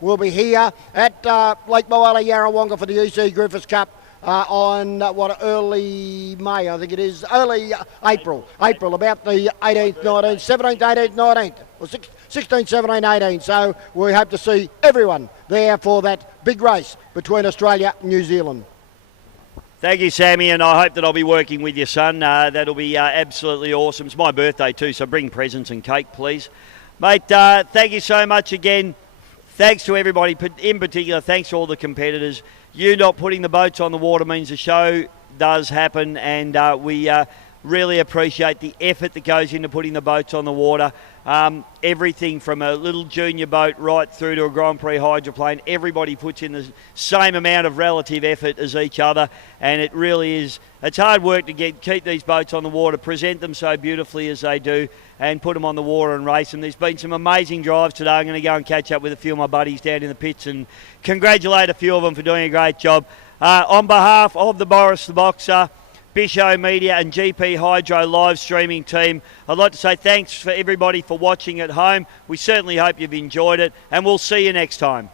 will be here at Lake Moala, Yarrawonga for the EC Griffiths Cup. On early May, I think it is, early April, about the 18th, 19th, 17th, 18th, 19th, or 16th, 17th, 18th. So we hope to see everyone there for that big race between Australia and New Zealand. Thank you, Sammy, and I hope that I'll be working with your son. That'll be absolutely awesome. It's my birthday too, so bring presents and cake, please. Mate, thank you so much again. Thanks to everybody, in particular, thanks to all the competitors. You not putting the boats on the water means the show does happen, and we really appreciate the effort that goes into putting the boats on the water. Everything from a little junior boat right through to a Grand Prix hydroplane, everybody puts in the same amount of relative effort as each other, and it really is, it's hard work to keep these boats on the water, present them so beautifully as they do, and put them on the water and race them. There's been some amazing drives today. I'm going to go and catch up with a few of my buddies down in the pits and congratulate a few of them for doing a great job. On behalf of the Boris the Boxer, Bisho Media and GP Hydro live streaming team, I'd like to say thanks for everybody for watching at home. We certainly hope you've enjoyed it, and we'll see you next time.